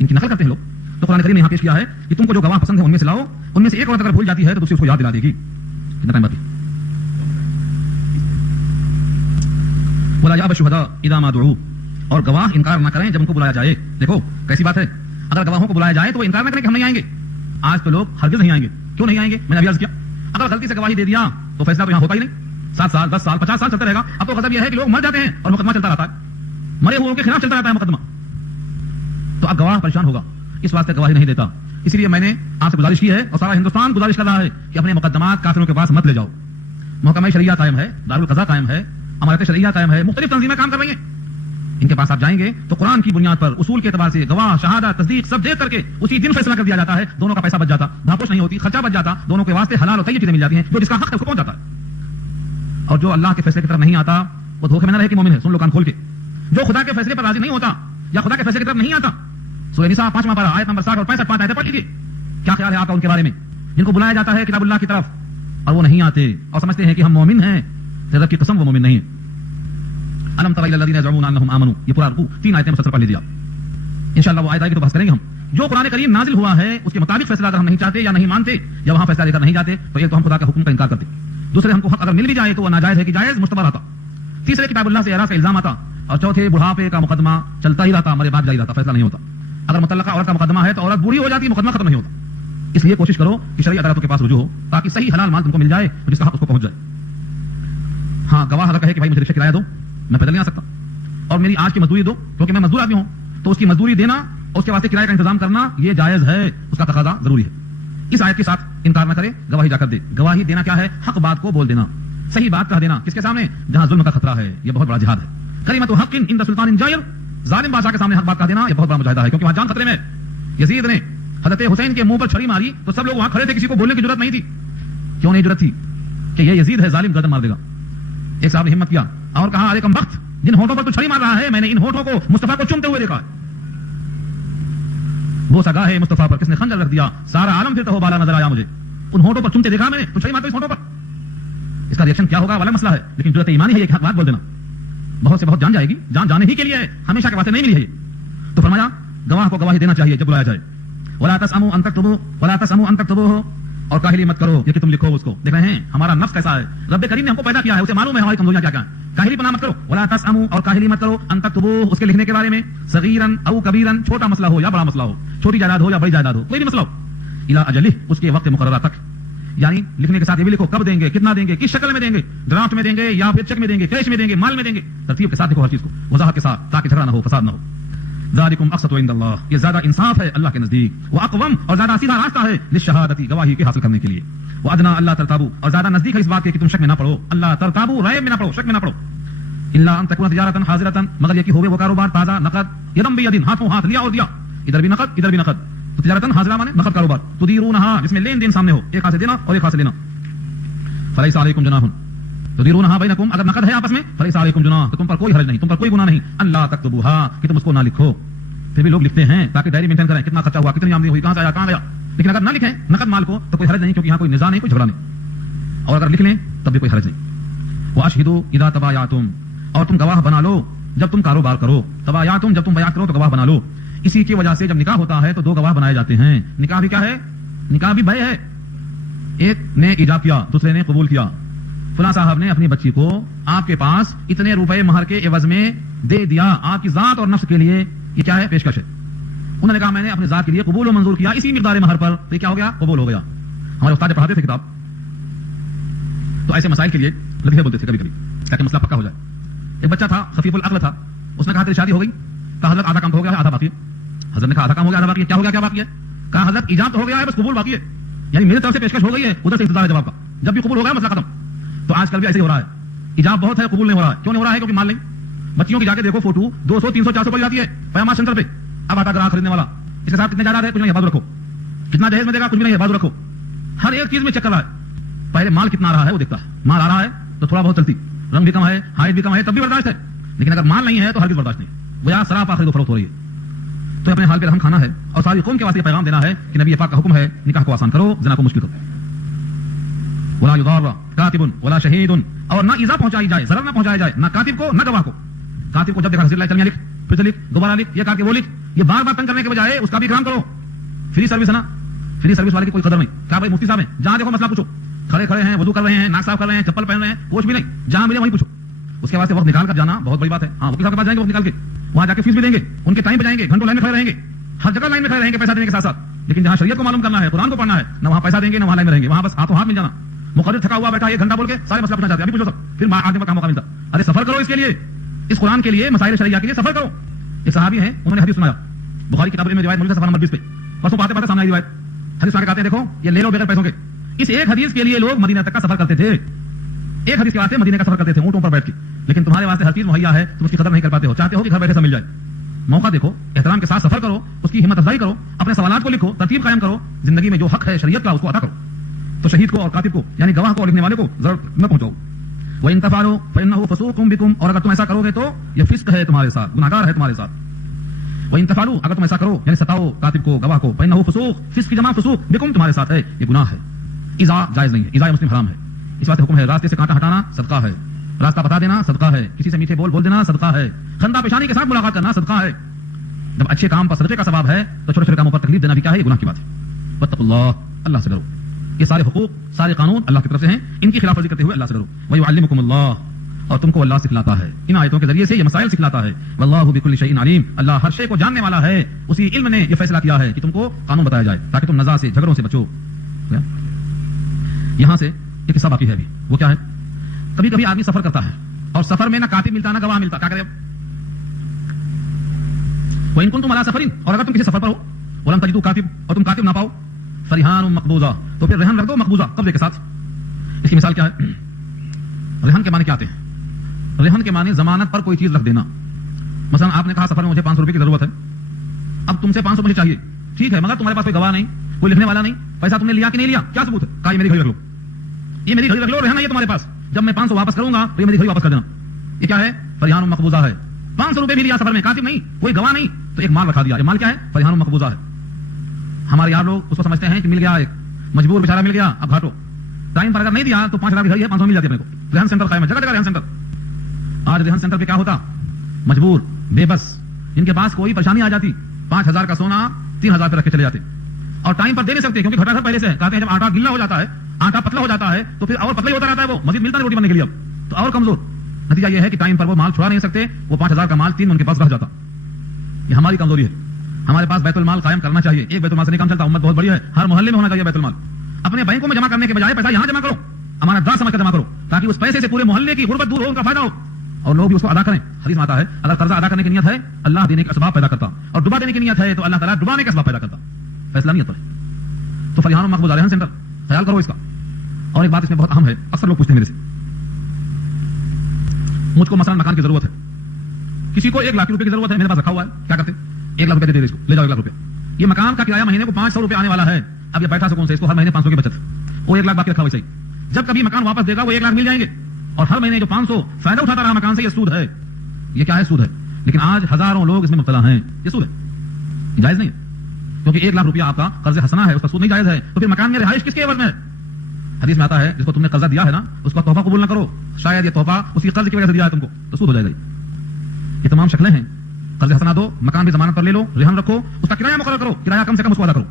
ان کی نقل کرتے ہیں لوگ. تو قرآن کریم نے یہاں پیش کیا ہے کہ تم کو جو گواہ پسند ہے ان میں سے لاؤ. ان میں سے ایک عورت اگر بھول جاتی ہے تو دوسری اس کو یاد دلا دے گی. کتنا ٹائم باقی؟ ولا یأبى الشهداء اذا ما دعوا، اور گواہ انکار نہ کریں جب ان کو بلایا جائے. دیکھو کیسی بات ہے، اگر گواہوں کو بلایا جائے تو وہ انکار نہ کریں کہ ہم نہیں آئیں گے. آج تو لوگ ہرگز نہیں آئیں گے. کیوں نہیں آئیں گے؟ میں نے ابھی عرض کیا، اگر غلطی سے گواہی دے دیا تو فیصلہ تو یہاں ہوتا ہی نہیں. 7 سال 10 سال 50 سال چلتا رہے گا. اب تو غضب یہ ہے کہ لوگ مر جاتے ہیں اور مقدمہ چلتا رہتا ہے، مرے ہوئے کے خلاف چلتا رہتا ہے مقدمہ. تو اب گواہ پریشان ہوگا، اس واسطے گواہی نہیں دیتا. اس لیے میں نے آپ سے گزارش کی ہے اور سارا ہندوستان گزارش کر رہا ہے کہ اپنے مقدمات کافروں کے پاس مت لے جاؤ. محکمہ شریعہ قائم ہے، دارالقضاء قائم ہے، امارت شریعہ قائم ہے، مختلف تنظیمیں کام کر رہی ہیں. ان کے پاس آپ جائیں گے تو قرآن کی بنیاد پر اصول کے اعتبار سے گواہ، شہادت، تصدیق سب دیکھ کر کے اسی دن فیصلہ کر دیا جاتا ہے. دونوں کا پیسہ بچ جاتا، بھاپوش نہیں ہوتی، خرچہ بچ جاتا، دونوں کے واسطے حلال اور طیب چیزیں مل جاتی ہیں. جو جس کا حق ہے اس کو پہنچ جاتا ہے. اور جو اللہ کے فیصلے کی طرف نہیں آتا وہ دھوکے میں نہ رہے کہ مومن ہے. سن لو کان کھول کے، جو خدا کے فیصلے پر راضی نہیں ہوتا یا خدا کے فیصلے کی طرف نہیں آتا. سورہ نساء 5واں پارہ آیت نمبر 60 اور 65 آیتیں پڑھ لیجیے. کیا خیال ہے آپ کا ان کے بارے میں؟ جن کو بلایا جاتا ہے کتاب اللہ کی طرف اور وہ نہیں آتے اور سمجھتے ہیں کہ ہم مومن ہیں، رب کی قسم وہ مومن نہیں ہیں۔ الم تر الی الذین یزعمون انہم آمنوا، یہ پورا رکوع 3 آیتیں مسلسل پڑھ لیجیے آپ، انشاءاللہ وہ آیت آئے گی تو بحث کریں گے ہم۔ جو قرآن کریم نازل ہوا ہے اس کے مطابق فیصلہ اگر ہم نہیں چاہتے یا نہیں مانتے یا وہاں فیصلہ لے کر نہیں جاتے تو ایک تو ہم خدا کے حکم کا انکار کرتے، دوسرے ہم کو حق اگر مل بھی جائے تو وہ ناجائز ہے کہ جائز مشتبہ رہتا، تیسرے کتاب اللہ سے اعراض کا الزام آتا، اور چوتھے بڑھاپے کا مقدمہ چلتا ہی رہتا، مرے بعد جاری رہتا، فیصلہ نہیں ہوتا۔ اگر متعلقہ عورت کا مقدمہ ہے تو عورت بوڑھی ہو جاتی، مقدمہ ختم نہیں ہوتا۔ اس لیے کوشش کرو کہ شرعی عدالتوں کے پاس رجوع ہو تاکہ صحیح حلال مال تم کو مل جائے اور جس کا حق اس کو پہنچ جائے۔ ہاں گواہ اگر کہے کہ بھائی مجھے رکشہ کرایہ دو، میں پیدل نہیں آ سکتا اور میری آج کی مزدوری دو کیونکہ میں مزدور آدمی ہوں، تو اس کی مزدوری دینا اور اس کے واسطے کرایہ کا انتظام کرنا یہ جائز ہے، اس کا تقاضا ضروری ہے۔ اس آیت کے ساتھ انکار نہ کرے، گواہی جا کر دے۔ گواہی دینا کیا ہے؟ حق بات کو بول دینا، صحیح بات کہہ دینا، کس کے سامنے؟ جہاں ظلم کا خطرہ ہے، یہ بہت بڑا جہاد ہے۔ کلمۃ حق عند سلطان جائر، ظالم بادشاہ کے سامنے حق بات کہہ دینا یہ بہت بڑا مجاہدہ ہے، کیونکہ وہاں جان خطرے میں۔ یزید نے حضرت حسین کے منہ پر چھری ماری تو سب لوگ وہاں کھڑے تھے، کسی کو بولنے کی ضرورت نہیں تھی۔ کیوں نہیں ضرورت تھی؟ کہ یہ یزید ہے، ظالم گردن مار دے گا۔ ایک صاحب نے ہمت کیا اور کہا ارے کم وقت، جن ہونٹوں پر تو چھری مار رہا ہے میں نے ان ہونٹوں کو مصطفیٰ کو چومتے ہوئے دیکھا ہے۔ وہ سگا ہے مصطفیٰ پر، کس نے خنجر رکھ دیا، سارا عالم پھرتا ہو بالا نظر آیا مجھے، ان ہونٹوں پر چومتے دیکھا میں نے، تو چھری مارتے اس ہونٹوں پر۔ اس کا ریئیکشن کیا ہوگا والا مسئلہ ہے، لیکن ضرورت ایمانی ہے یہ حق بات بول دینا۔ بہت سے بہت جان جائے گی، جان جانے ہی کے لیے ہے، ہمیشہ کے واسطے نہیں ملی ہے یہ۔ تو فرمایا گواہ کو گواہی دینا چاہیے جب بلایا جائے۔ ولا تسأموا ان تكتبوا ولا تسأموا ان تكتبوه، اور کاہلی مت کرو یہ کہ تم لکھو اس کو۔ دیکھ رہے ہیں ہمارا نفس کیسا ہے، رب کریم نے ہم کو پیدا کیا ہے، اسے معلوم ہے ہماری کمزوریاں کیا کیا ہیں۔ کاہلی پنا مت کرو، ولا تسأموا، اور کاہلی مت کرو، ان تكتبوه، اس کے لکھنے کے بارے میں، صغیرا او کبیرا، چھوٹا مسئلہ ہو یا بڑا مسئلہ ہو، چھوٹی جائیداد ہو یا بڑی جائیداد ہو، کوئی بھی مسئلہ ہو، الی اجلہ، اس کے وقت مقررہ تک۔ یعنی لکھنے کے ساتھ یہ بھی لکھو کب دیں گے، کتنا دیں گے، کس شکل میں دیں گے، ڈرافٹ میں دیں گے یا پھر چیک میں دیں گے، کیش میں دیں گے، مال میں دیں گے، ترتیب کے ساتھ لکھو ہر چیز کو، وضاحت کے ساتھ، تاکہ جھگڑا نہ ہو، فساد نہ ہو۔ ذالکم اقسط عند اللہ، یہ زیادہ انصاف ہے اللہ کے نزدیک، واقوم، اور زیادہ سیدھا راستہ ہے، للشہادتی، گواہی کے حاصل کرنے کے لیے، وادنا اللہ ترتابو، اور زیادہ نزدیک ہے اس بات کے کہ تم شک میں نہ پڑو، اللہ ترتابو، ریب میں نہ پڑو، شک میں نہ پڑو، الا ان تکون تجارتا حاضرتا، مگر یہ کہ ہوے وہ کاروبار تازہ، نقد، یدم بیدن، ہاتھوں ہاتھ، لیا اور دیا، ادھر بھی نقد ادھر بھی نقد، تو تجارتا حاضرہ مانے نقد کاروبار، تدیرونہا، جس میں لین دین سامنے ہو، ایک ہاتھ سے دینا اور ایک ہاتھ سے لینا، فلیس علیکم جناح، تدیرونہا بینکم، اگر نقد ہے آپس میں، فلیس علیکم جناح، تو تم پر کوئی حرج نہیں، تم پر کوئی گناہ نہیں، اللہ تکتبوہا، کہ تم اس کو نہ لکھو۔ پھر بھی لوگ لکھتے ہیں تاکہ ڈائری مینٹین کریں، کتنا خرچہ ہوا، کتنی آمدنی ہوئی، کہاں سے آیا کہاں گیا، لیکن اگر نہ لکھیں نقد مال کو تو کوئی حرج نہیں، کیونکہ یہاں کوئی نزاع نہیں، کوئی جھگڑا نہیں، اور اگر لکھ لیں تب بھی کوئی حرج نہیں۔ واشہدوا اذا تبایعتم، اور تم گواہ بنا لو جب تم کاروبار کرو، تبایعتم، جب تم بیعت کرو تو گواہ بنا لو۔ اسی کی وجہ سے جب نکاح ہوتا ہے تو 2 گواہ بنائے جاتے ہیں۔ نکاح بھی کیا ہے؟ نکاح بھی بیع ہے، ایک نے ایجاب کیا دوسرے نے قبول کیا، فلاں صاحب نے اپنی بچی کو آپ کے پاس اتنے روپے مہر کے عوض میں دے دیا، آپ کی ذات اور نفس کے لیے، یہ کیا ہے؟ پیشکش ہے۔ انہوں نے کہا میں نے اپنے ذات کے لیے قبول و منظور کیا اسی مقدار مہر پر، تو یہ کیا ہو گیا؟ قبول ہو گیا۔ ہمارے استاد پڑھاتے تھے کتاب، تو ایسے مسائل کے لیے لطیفے بولتے تھے کبھی کبھی تاکہ مسئلہ پکا ہو جائے۔ ایک بچہ تھا خفیف العقل تھا، اس نے کہا تیری شادی ہو گئی، کہا حضرت آدھا کام تو ہو گیا ہے آدھا باقی ہے۔ حضرت نے کہا آدھا کام ہو گیا آدھا باقی ہے، کیا ہو گیا کیا باقی ہے؟ کہا حضرت ایجاب تو ہو گیا ہے بس قبول باقی ہے، یعنی میری طرف سے پیشکش ہو گئی ہے، ادھر سے انتظار ہے جواب کا، جب بھی قبول ہو گیا مسئلہ ختم۔ تو آج کل بھی ایسے ہی ہو رہا ہے، ایجاب بہت ہے قبول نہیں ہو رہا ہے، کیوں نہیں ہو رہا ہے؟ کیونکہ مال نہیں۔ بچیوں کی جا کے دیکھو فوٹو 200 300 400 پڑ جاتی ہے پیغام سینٹر پہ، اب آتا گراہک خریدنے والا، اس کے ساتھ کتنے جائیداد ہے کچھ نہیں ہے بازو رکھو، کتنا جہیز میں دے گا کچھ بھی نہیں ہے بازو رکھو، ہر ایک چیز میں چیک کر رہا ہے، پہلے مال کتنا آ رہا ہے وہ دیکھتا ہے، مال آ رہا ہے تو تھوڑا بہت چلتی، رنگ بھی کم ہے ہائٹ بھی کم ہے تب بھی برداشت ہے، لیکن اگر مال نہیں ہے تو ہرگز برداشت نہیں، وہ یہاں سراپا خرید و فروخت ہو رہی ہے۔ تو اپنے حال پہ رحم کھانا ہے اور ساری قوم کے واسطے پیغام دینا ہے کہ نبی پاک کا حکم ہے نکاح کو آسان کرو، زنا کو مشکل کرو۔ ولا یضار کاتب ولا شہید، اور نہ ایذا پہنچائی جائے، ضرر نہ پہنچایا جائے، نہ کاتب کو نہ گواہ کو۔ کاتب کو جب دیکھا اللہ چل لکھ پھر سے لکھ دوبارہ لکھ، یہ کہا کہ وہ لکھ، یہ بار بار تنگ کرنے کے بجائے اس کا بھی اکرام کرو۔ فری سروس ہے نا، فری سروس والے کی کوئی قدر نہیں، کہا بھائی مفتی صاحب ہیں جہاں دیکھو مسئلہ پوچھو، کھڑے کھڑے ہیں وضو کر رہے ہیں ناک صاف کر رہے ہیں چپل پہن رہے ہیں کچھ بھی نہیں، جہاں ملے وہیں پوچھو۔ اس کے واسطے وقت نکال کر جانا بہت بڑی بات ہے، ہاں وکیل صاحب کے پاس جائیں گے وقت نکال کے، وہاں جا کے فیس بھی دیں گے، ان کے ٹائم پہ جائیں گے، گھنٹوں لائن میں کھڑے رہیں گے، ہر جگہ لائن میں کھڑے رہیں گے پیسہ دینے کے ساتھ ساتھ، لیکن جہاں شریعت کو معلوم کرنا ہے قرآن کو پڑھنا ہے نہ وہاں پیسہ دیں گے نہ وہاں لائن میں رہیں گے، وہاں بس ہاتھوں ہاتھ مل جانا۔ مقرر تھکا ہوا بیٹھا 1 گھنٹہ بول کے سارے مسئلہ پوچھنا چاہتے ہیں، ابھی پوچھو سب، پھر آگے کا موقع ملتا۔ ارے سفر کرو اس کے لیے، اس قرآن کے لیے، مسائل شریعہ کے لیے سفر کرو۔ ایک صحابی ہیں انہوں نے حدیث سنایا، بخاری کتاب میں روایت موجود ہے صفحہ نمبر 20 پہ، پرسوں پاتے پاتے سامنے آئی روایت، حدیث سنا کے کہتے ہیں دیکھو یہ لے لو بغیر پیسوں کے، اس ایک حدیث کے لیے لوگ مدینہ تک کا سفر کرتے تھے، ایک حدیث کے واسطے مدینے کا سفر کرتے تھے اونٹوں پر بیٹھ کے، لیکن تمہارے واسطے ہر چیز مہیا ہے تم اس کی قدر نہیں کر پاتے ہو، چاہتے ہو کہ گھر بیٹھے سب مل جائے۔ موقع دیکھو، احترام کے ساتھ سفر کرو، اس کی ہمت افزائی کرو، اپنے سوالات کو لکھو، ترتیب قائم کرو، زندگی میں جو حق ہے شریعت کا اس کو ادا کرو۔ تو شہید کو اور کاتب کو یعنی گواہ کو اور لکھنے والے کو ضرورت نہ پہنچاؤ۔ وَإِن تَفْعَلُوا فَإِنَّهُ فُسُوقٌ بِكُمْ، اور اگر تم ایسا کرو گے تو یہ فسق ہے تمہارے ساتھ، گناہگار ہے تمہارے ساتھ۔ وَإِن تَفْعَلُوا اگر تم ایسا کرو یعنی ستاؤ کاتب کو گواہ کو فَإِنَّهُ فُسُوقٌ فسق کی جمع فسوق بكم تمہارے ساتھ ہے یہ گناہ ہے اذا جائز نہیں ہے اذا مسلم حرام ہے اس واسطے حکم ہے راستے سے کانٹا ہٹانا صدقہ ہے راستہ بتا دینا صدقہ ہے کسی سے میٹھے بول دینا صدقہ ہے خندہ پیشانی کے ساتھ ملاقات کرنا صدقہ ہے جب اچھے کام پر صدقے کا ثواب ہے تو چھوٹے چھوٹے کاموں پر تکلیف دینا بھی کیا ہے یہ گناہ کی بات ہے واتقوا اللہ اللہ سے ڈرو یہ سارے حقوق سارے قانون اللہ کی طرف سے ہیں ان کی خلاف ورزی کرتے ہوئے اللہ سے ڈرو ویعلمکم اللہ اور تم کو اللہ سکھلاتا ہے ان آیتوں کے ذریعے سے یہ مسائل سکھلاتا ہے واللہ بکل شیء علیم اللہ ہر شے کو جاننے والا ہے اسی علم نے یہ فیصلہ کیا ہے کہ تم کو قانون بتایا جائے تاکہ تم نزاع سے جھگڑوں سے بچو یہاں سے ایک قصہ باقی ہے ابھی وہ کیا ہے کبھی کبھی آدمی سفر کرتا ہے اور سفر میں نہ کاتب ملتا نہ گواہ ملتا کیا کرے وَإِن كُنتُمْ عَلَىٰ سَفَرٍ اور اگر تم کسی سفر پر ہو وَلَمْ تَجِدُوا كَاتِبًا اور تم کاتب نہ پاؤ فَرِهَانٌ مَقْبُوضَةٌ تو پھر رہن رکھ دو مقبوضہ قبضے کے ساتھ اس کی مثال کیا ہے رہن کے معنی کیا آتے ہیں رہن کے معنی ضمانت پر کوئی چیز رکھ دینا مثلا آپ نے کہا سفر میں مجھے 500 روپے کی ضرورت ہے اب تم سے 500 مجھے چاہیے ٹھیک ہے مگر تمہارے پاس کوئی گواہ نہیں کوئی لکھنے والا نہیں پیسہ تم نے لیا کہ نہیں لیا کیا ثبوت ہے کہا یہ میری گھڑی رکھ لو یہ میری گھڑی رکھ لو رہن ہے یہ تمہارے پاس جب میں 500 واپس کروں گا تو یہ میری گھڑی واپس کر دینا یہ کیا ہے فریحان مقبوضہ ہے 500 روپے بھی لیا سفر میں کاتب نہیں کوئی گواہ نہیں تو ایک مال رکھا دیا یہ مال کیا ہے فریحان مقبوضہ ہے ہمارے یار لوگ اس کو سمجھتے ہیں کہ مل گیا ایک مجبور بیچارہ مل گیا اب گھاٹو ٹائم پر اگر نہیں دیا تو 5,000 کی گھڑی ہے 500 مل جاتی ہے اپنے کو رہن سینٹر قائم ہے جگہ جگہ رہن سینٹر آج رہن سینٹر پہ کیا ہوتا مجبور بے بس جن کے پاس کوئی پریشانی آ جاتی 5,000 کا سونا 3,000 پہ رکھ کے چلے جاتے اور ٹائم پر دے نہیں سکتے کیونکہ گھٹا گھر پہلے سے کہتے ہیں جب آٹا گلا ہو جاتا ہے آٹا پتلا ہو جاتا ہے تو پھر اور پتلا ہی ہوتا رہتا ہے وہ مزید ملتا نہیں روٹی بننے کے لیے اب تو اور کمزور نتیجہ یہ ہے کہ ٹائم پر وہ مال چھڑا نہیں سکتے وہ 5,000 کا مال 3 ان کے پاس رہ جاتا یہ ہماری کمزوری ہے ہمارے پاس بیت المال قائم کرنا چاہیے ایک بیت المال سے نہیں کام چلتا امت بہت بڑی ہے ہر محلے میں ہونا چاہیے بیت المال اپنے بینکوں میں جمع کرنے کے بجائے پیسہ یہاں جمع کرو امانت دار سمجھ کر جمع کرو تاکہ اس پیسے سے پورے محلے کی غربت دور ہو ان کا فائدہ ہو اور لوگ بھی اس کو ادا کریں حدیث میں آتا ہے اگر قرضہ ادا کرنے کی نیت ہے اللہ دینے کے اسباب پیدا کرتا اور ڈبا دینے کی نیت ہے تو اللہ تعالیٰ ڈبانے کے اسباب پیدا کرتا فیصلہ نیت پر ہے تو فریحان مقبوضہ رہن سینٹر خیال کرو اس کا اور ایک بات اس میں بہت اہم ہے اکثر لوگ پوچھتے ہیں میرے سے مجھ کو مثلا مکان کی ضرورت ہے کسی کو 1,00,000 روپے کی ضرورت ہے میرے پاس رکھا ہوا ہے کیا کرتے 1,00,000 روپے دے دے اس کو لے جاؤ 1,00,000 روپے یہ مکان کا کرایہ مہینے کو 500 روپے آنے والا ہے اب یہ بیٹھا سکون سے اس کو ہر مہینے 500 کی بچت وہ 1,00,000 باقی رکھا ہوا صحیح جب کبھی مکان واپس دے گا وہ 1,00,000 مل جائیں گے اور ہر مہینے جو 500 فائدہ اٹھاتا رہا مکان سے یہ سود ہے یہ کیا ہے سود ہے لیکن آج ہزاروں لوگ اس میں مبتلا ہیں یہ سود ہے جائز نہیں ہے کیونکہ 1,00,000 روپیہ آپ کا قرض حسنہ ہے اس کا سود نہیں جائز ہے تو پھر مکان میں رہائش کس کے عوض میں ہے حدیث میں آتا ہے جس کو تم نے قرضہ دیا ہے نا اس کا تحفہ قبول نہ کرو شاید یہ تحفہ اسی قرض کی وجہ سے دیا ہے تم کو تو سود ہو جائے گا یہ تمام شکلیں ہیں قرض حسنہ دو مکان بھی ضمانت پر لے لو رہن رکھو اس کا کرایہ مقرر کرو کرایہ کم سے کم اس کو ادا کرو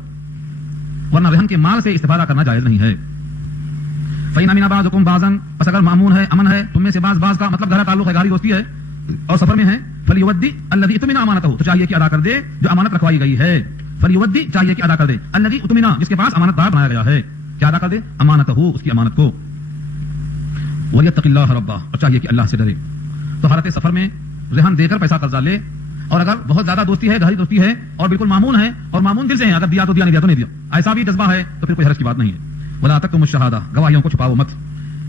ورنہ رہن کے مال سے استفادہ کرنا جائز نہیں ہے فَإِنْ أَمِنَ بَعْضُكُمْ بَعْضًا بس اگر مامون ہے امن ہے تم میں سے بعض کا مطلب گہرا تعلق ہے گہری دوستی ہے اور سفر میں ہے فَلْيُؤَدِّ الَّذِي اؤْتُمِنَ أَمَانَتَهُ تو چاہیے کہ ادا کر دے جو امانت رکھوائی گئی ہے فَلْيُؤَدِّ چاہیے کہ ادا کر دے الَّذِي اؤْتُمِنَ جس کے پاس امانت دار بنایا گیا ہے کیا ادا کر دے امانتہ اس کی امانت کو وَلْيَتَّقِ اللَّهَ رَبَّهُ اور چاہیے کہ اللہ سے ڈرے تو حالت سفر میں رہن دے کر پیسہ قرضہ لے اور اگر بہت زیادہ دوستی ہے گہری دوستی ہے اور بالکل مامون ہے اور مامون دل سے ہے اگر دیا تو دیا نہیں دیا تو نہیں دیا ایسا بھی جذبہ ہے تو پھر کوئی حرج کی بات نہیں ہے ولا تکتموا الشہادہ گواہیوں کو چھپاؤ مت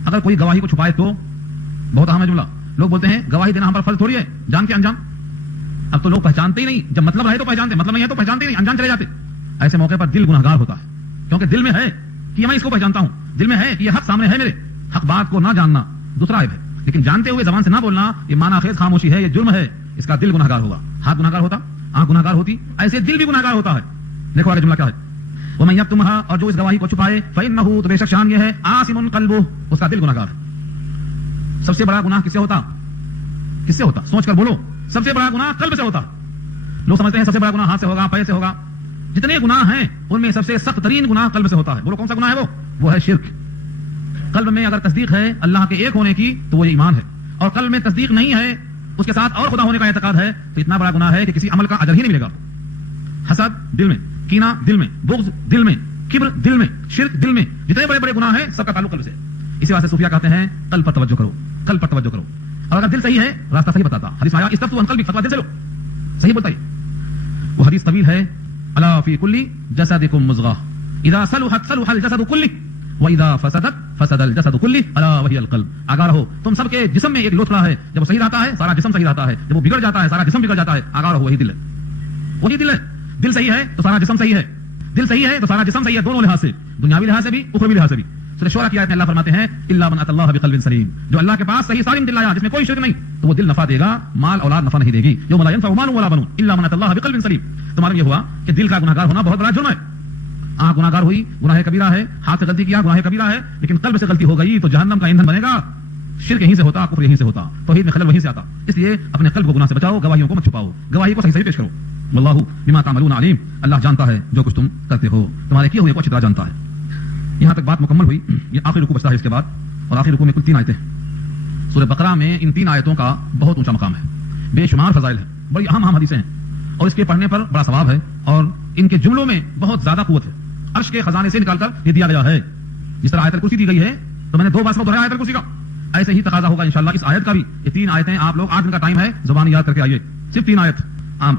اگر کوئی گواہی کو چھپائے تو بہت اہم ہے جملہ لوگ بولتے ہیں گواہی دینا ہم پر فرض تھوڑی ہے جان کے انجان اب تو لوگ پہچانتے ہی نہیں جب مطلب رہے تو پہچانتے مطلب نہیں ہے تو پہچانتے نہیں انجان چلے جاتے ایسے موقع پر دل گنہگار ہوتا ہے کیونکہ دل میں ہے کہ میں اس کو پہچانتا ہوں دل میں ہے کہ یہ حق سامنے ہے میرے حق بات کو نہ جاننا دوسرا عیب ہے لیکن جانتے ہوئے زبان سے نہ بولنا یہ معنی خیز خاموشی ہے یہ جرم ہے اس کا دل گنہگار ہوگا ہاتھ گنہگار ہوتا آنکھ گنہگار ہوتی ایسے دل بھی گنہگار ہوتا ہے دیکھو آگے جملہ کیا ہے وَمَن يَكْتُمْهَا اور جو اس گواہی کو چھپائے فَإِنَّهُ تو بے شک شان یہ ہے آثم قلبه اس کا دل گنہگار ہے سب سے بڑا گناہ کس سے ہوتا سوچ کر بولو سب سے بڑا گناہ قلب سے ہوتا لوگ سمجھتے ہیں سب سے بڑا گناہ ہاتھ سے ہوگا پیر سے ہوگا جتنے گناہ ہیں ان میں سب سے سخت ترین گناہ قلب سے ہوتا ہے بولو کون سا گناہ ہے وہ ہے شرک قلب میں اگر تصدیق ہے اللہ کے ایک ہونے کی تو وہ ایمان ہے اور قلب میں تصدیق نہیں ہے اس کے ساتھ اور خدا ہونے کا اعتقاد ہے تو اتنا بڑا گناہ ہے کہ کسی عمل کا اجر ہی نہیں ملے گا حسد دل میں کینہ دل میں بغض دل میں کبر دل میں شرک دل میں جتنے بڑے بڑے گناہ ہیں سب کا تعلق قلب سے اسی واسطے صوفیہ کہتے ہیں قلب پر توجہ کرو قلب پر توجہ کرو اور اگر دل صحیح ہے راستہ صحیح بتاتا حدیث میں آیا استفتوا عن قلبک فتویٰ دل سے لو صحیح بولتا ہے وہ حدیث طویل ہے الا فی کل جسدکم مضغہ اذا صلحت صلح الجسد کلہ واذا فسدت فسد الجسد کلہ الا وہی القلب آگاہ رہو تم سب کے جسم میں ایک لوتھڑا ہے جب وہ صحیح رہتا ہے سارا جسم صحیح رہتا ہے جب وہ بگڑ جاتا ہے سارا جسم بگڑ جاتا ہے آگاہ رہو وہی دل ہے دل صحیح ہے تو سارا جسم صحیح ہے دل صحیح ہے تو سارا جسم صحیح ہے دونوں لحاظ سے دنیاوی لحاظ سے بھی اخروی لحاظ سے بھی سورہ شورى کی آیت میں اللہ فرماتے ہیں الا من اتى الله بقلب سلیم، جو اللہ کے پاس صحیح سالم دل لایا جس میں کوئی شرک نہیں، تو وہ دل نفع دے گا، مال اولاد نفع نہیں دے گی. یوم لا ينفع مال ولا بنون الا من اتى الله بقلب سلیم. تو معلوم یہ ہوا کہ دل کا گناہگار ہونا بہت بڑا جرم ہے. آنکھ گناہگار ہوئی، گناہ کبیرہ ہے، ہاتھ سے غلطی کیا، گناہ کبیرہ ہے، لیکن قلب سے غلطی ہو گئی تو جہنم کا ایندھن بنے گا. شرک یہیں سے ہوتا، کفر یہیں سے ہوتا، توحید میں خلل وہیں سے آتا. اس لیے اپنے قلب کو گناہ سے بچاؤ، گواہیوں کو مت چھپاؤ، گواہی کو صحیح صحیح پیش کرو. واللہ بما تعملون علیم، اللہ جانتا ہے جو کچھ تم کرتے ہو، تمہارے کیے ہوئے کو اچھی طرح جانتا ہے. یہاں تک بات مکمل ہوئی. یہ آخری رکوع بچتا ہے اس کے بعد، اور آخری رکوع میں کل 3 آیتیں. سورہ بقرہ میں ان 3 آیتوں کا بہت اونچا مقام ہے، بے شمار فضائل ہیں، بڑی اہم حدیثیں ہیں، اور اس کے پڑھنے پر بڑا ثواب ہے، اور ان کے جملوں میں بہت زیادہ قوت ہے. عرش کے خزانے سے نکال کر یہ دیا گیا ہے. جس طرح آیت الکرسی دی گئی ہے، تو میں نے 2 بار سبق دہرایا آیت الکرسی کا، ایسے ہی تقاضا ہوگا انشاءاللہ اس آیت کا بھی. یہ 3 آیتیں آپ لوگ 8 دن کا ٹائم ہے، زبان یاد کر کے آئیے. صرف 3 آیت،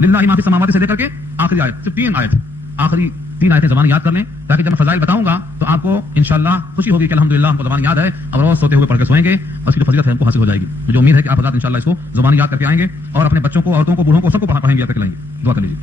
للہ ما فی السماوات سے لے کر کے آخری آیت، صرف 3 آیت، آخری 3 آیتیں زبان یاد کر لیں، تاکہ جب میں فضائل بتاؤں گا تو آپ کو انشاءاللہ خوشی ہوگی کہ الحمدللہ ہم کو زبان یاد ہے، اور روز سوتے ہوئے پڑھ کے سوئیں گے، اور اس کی فضیلت ہے ہم کو حاصل ہو جائے گی. مجھے امید ہے کہ آپ حضرات انشاءاللہ اس کو زبان یاد کر کے آئیں گے، اور اپنے بچوں کو، عورتوں کو، بوڑھوں کو، سب کو پڑھیں گے، یاد کر کے لائیں گے. دعا کر لیجیے.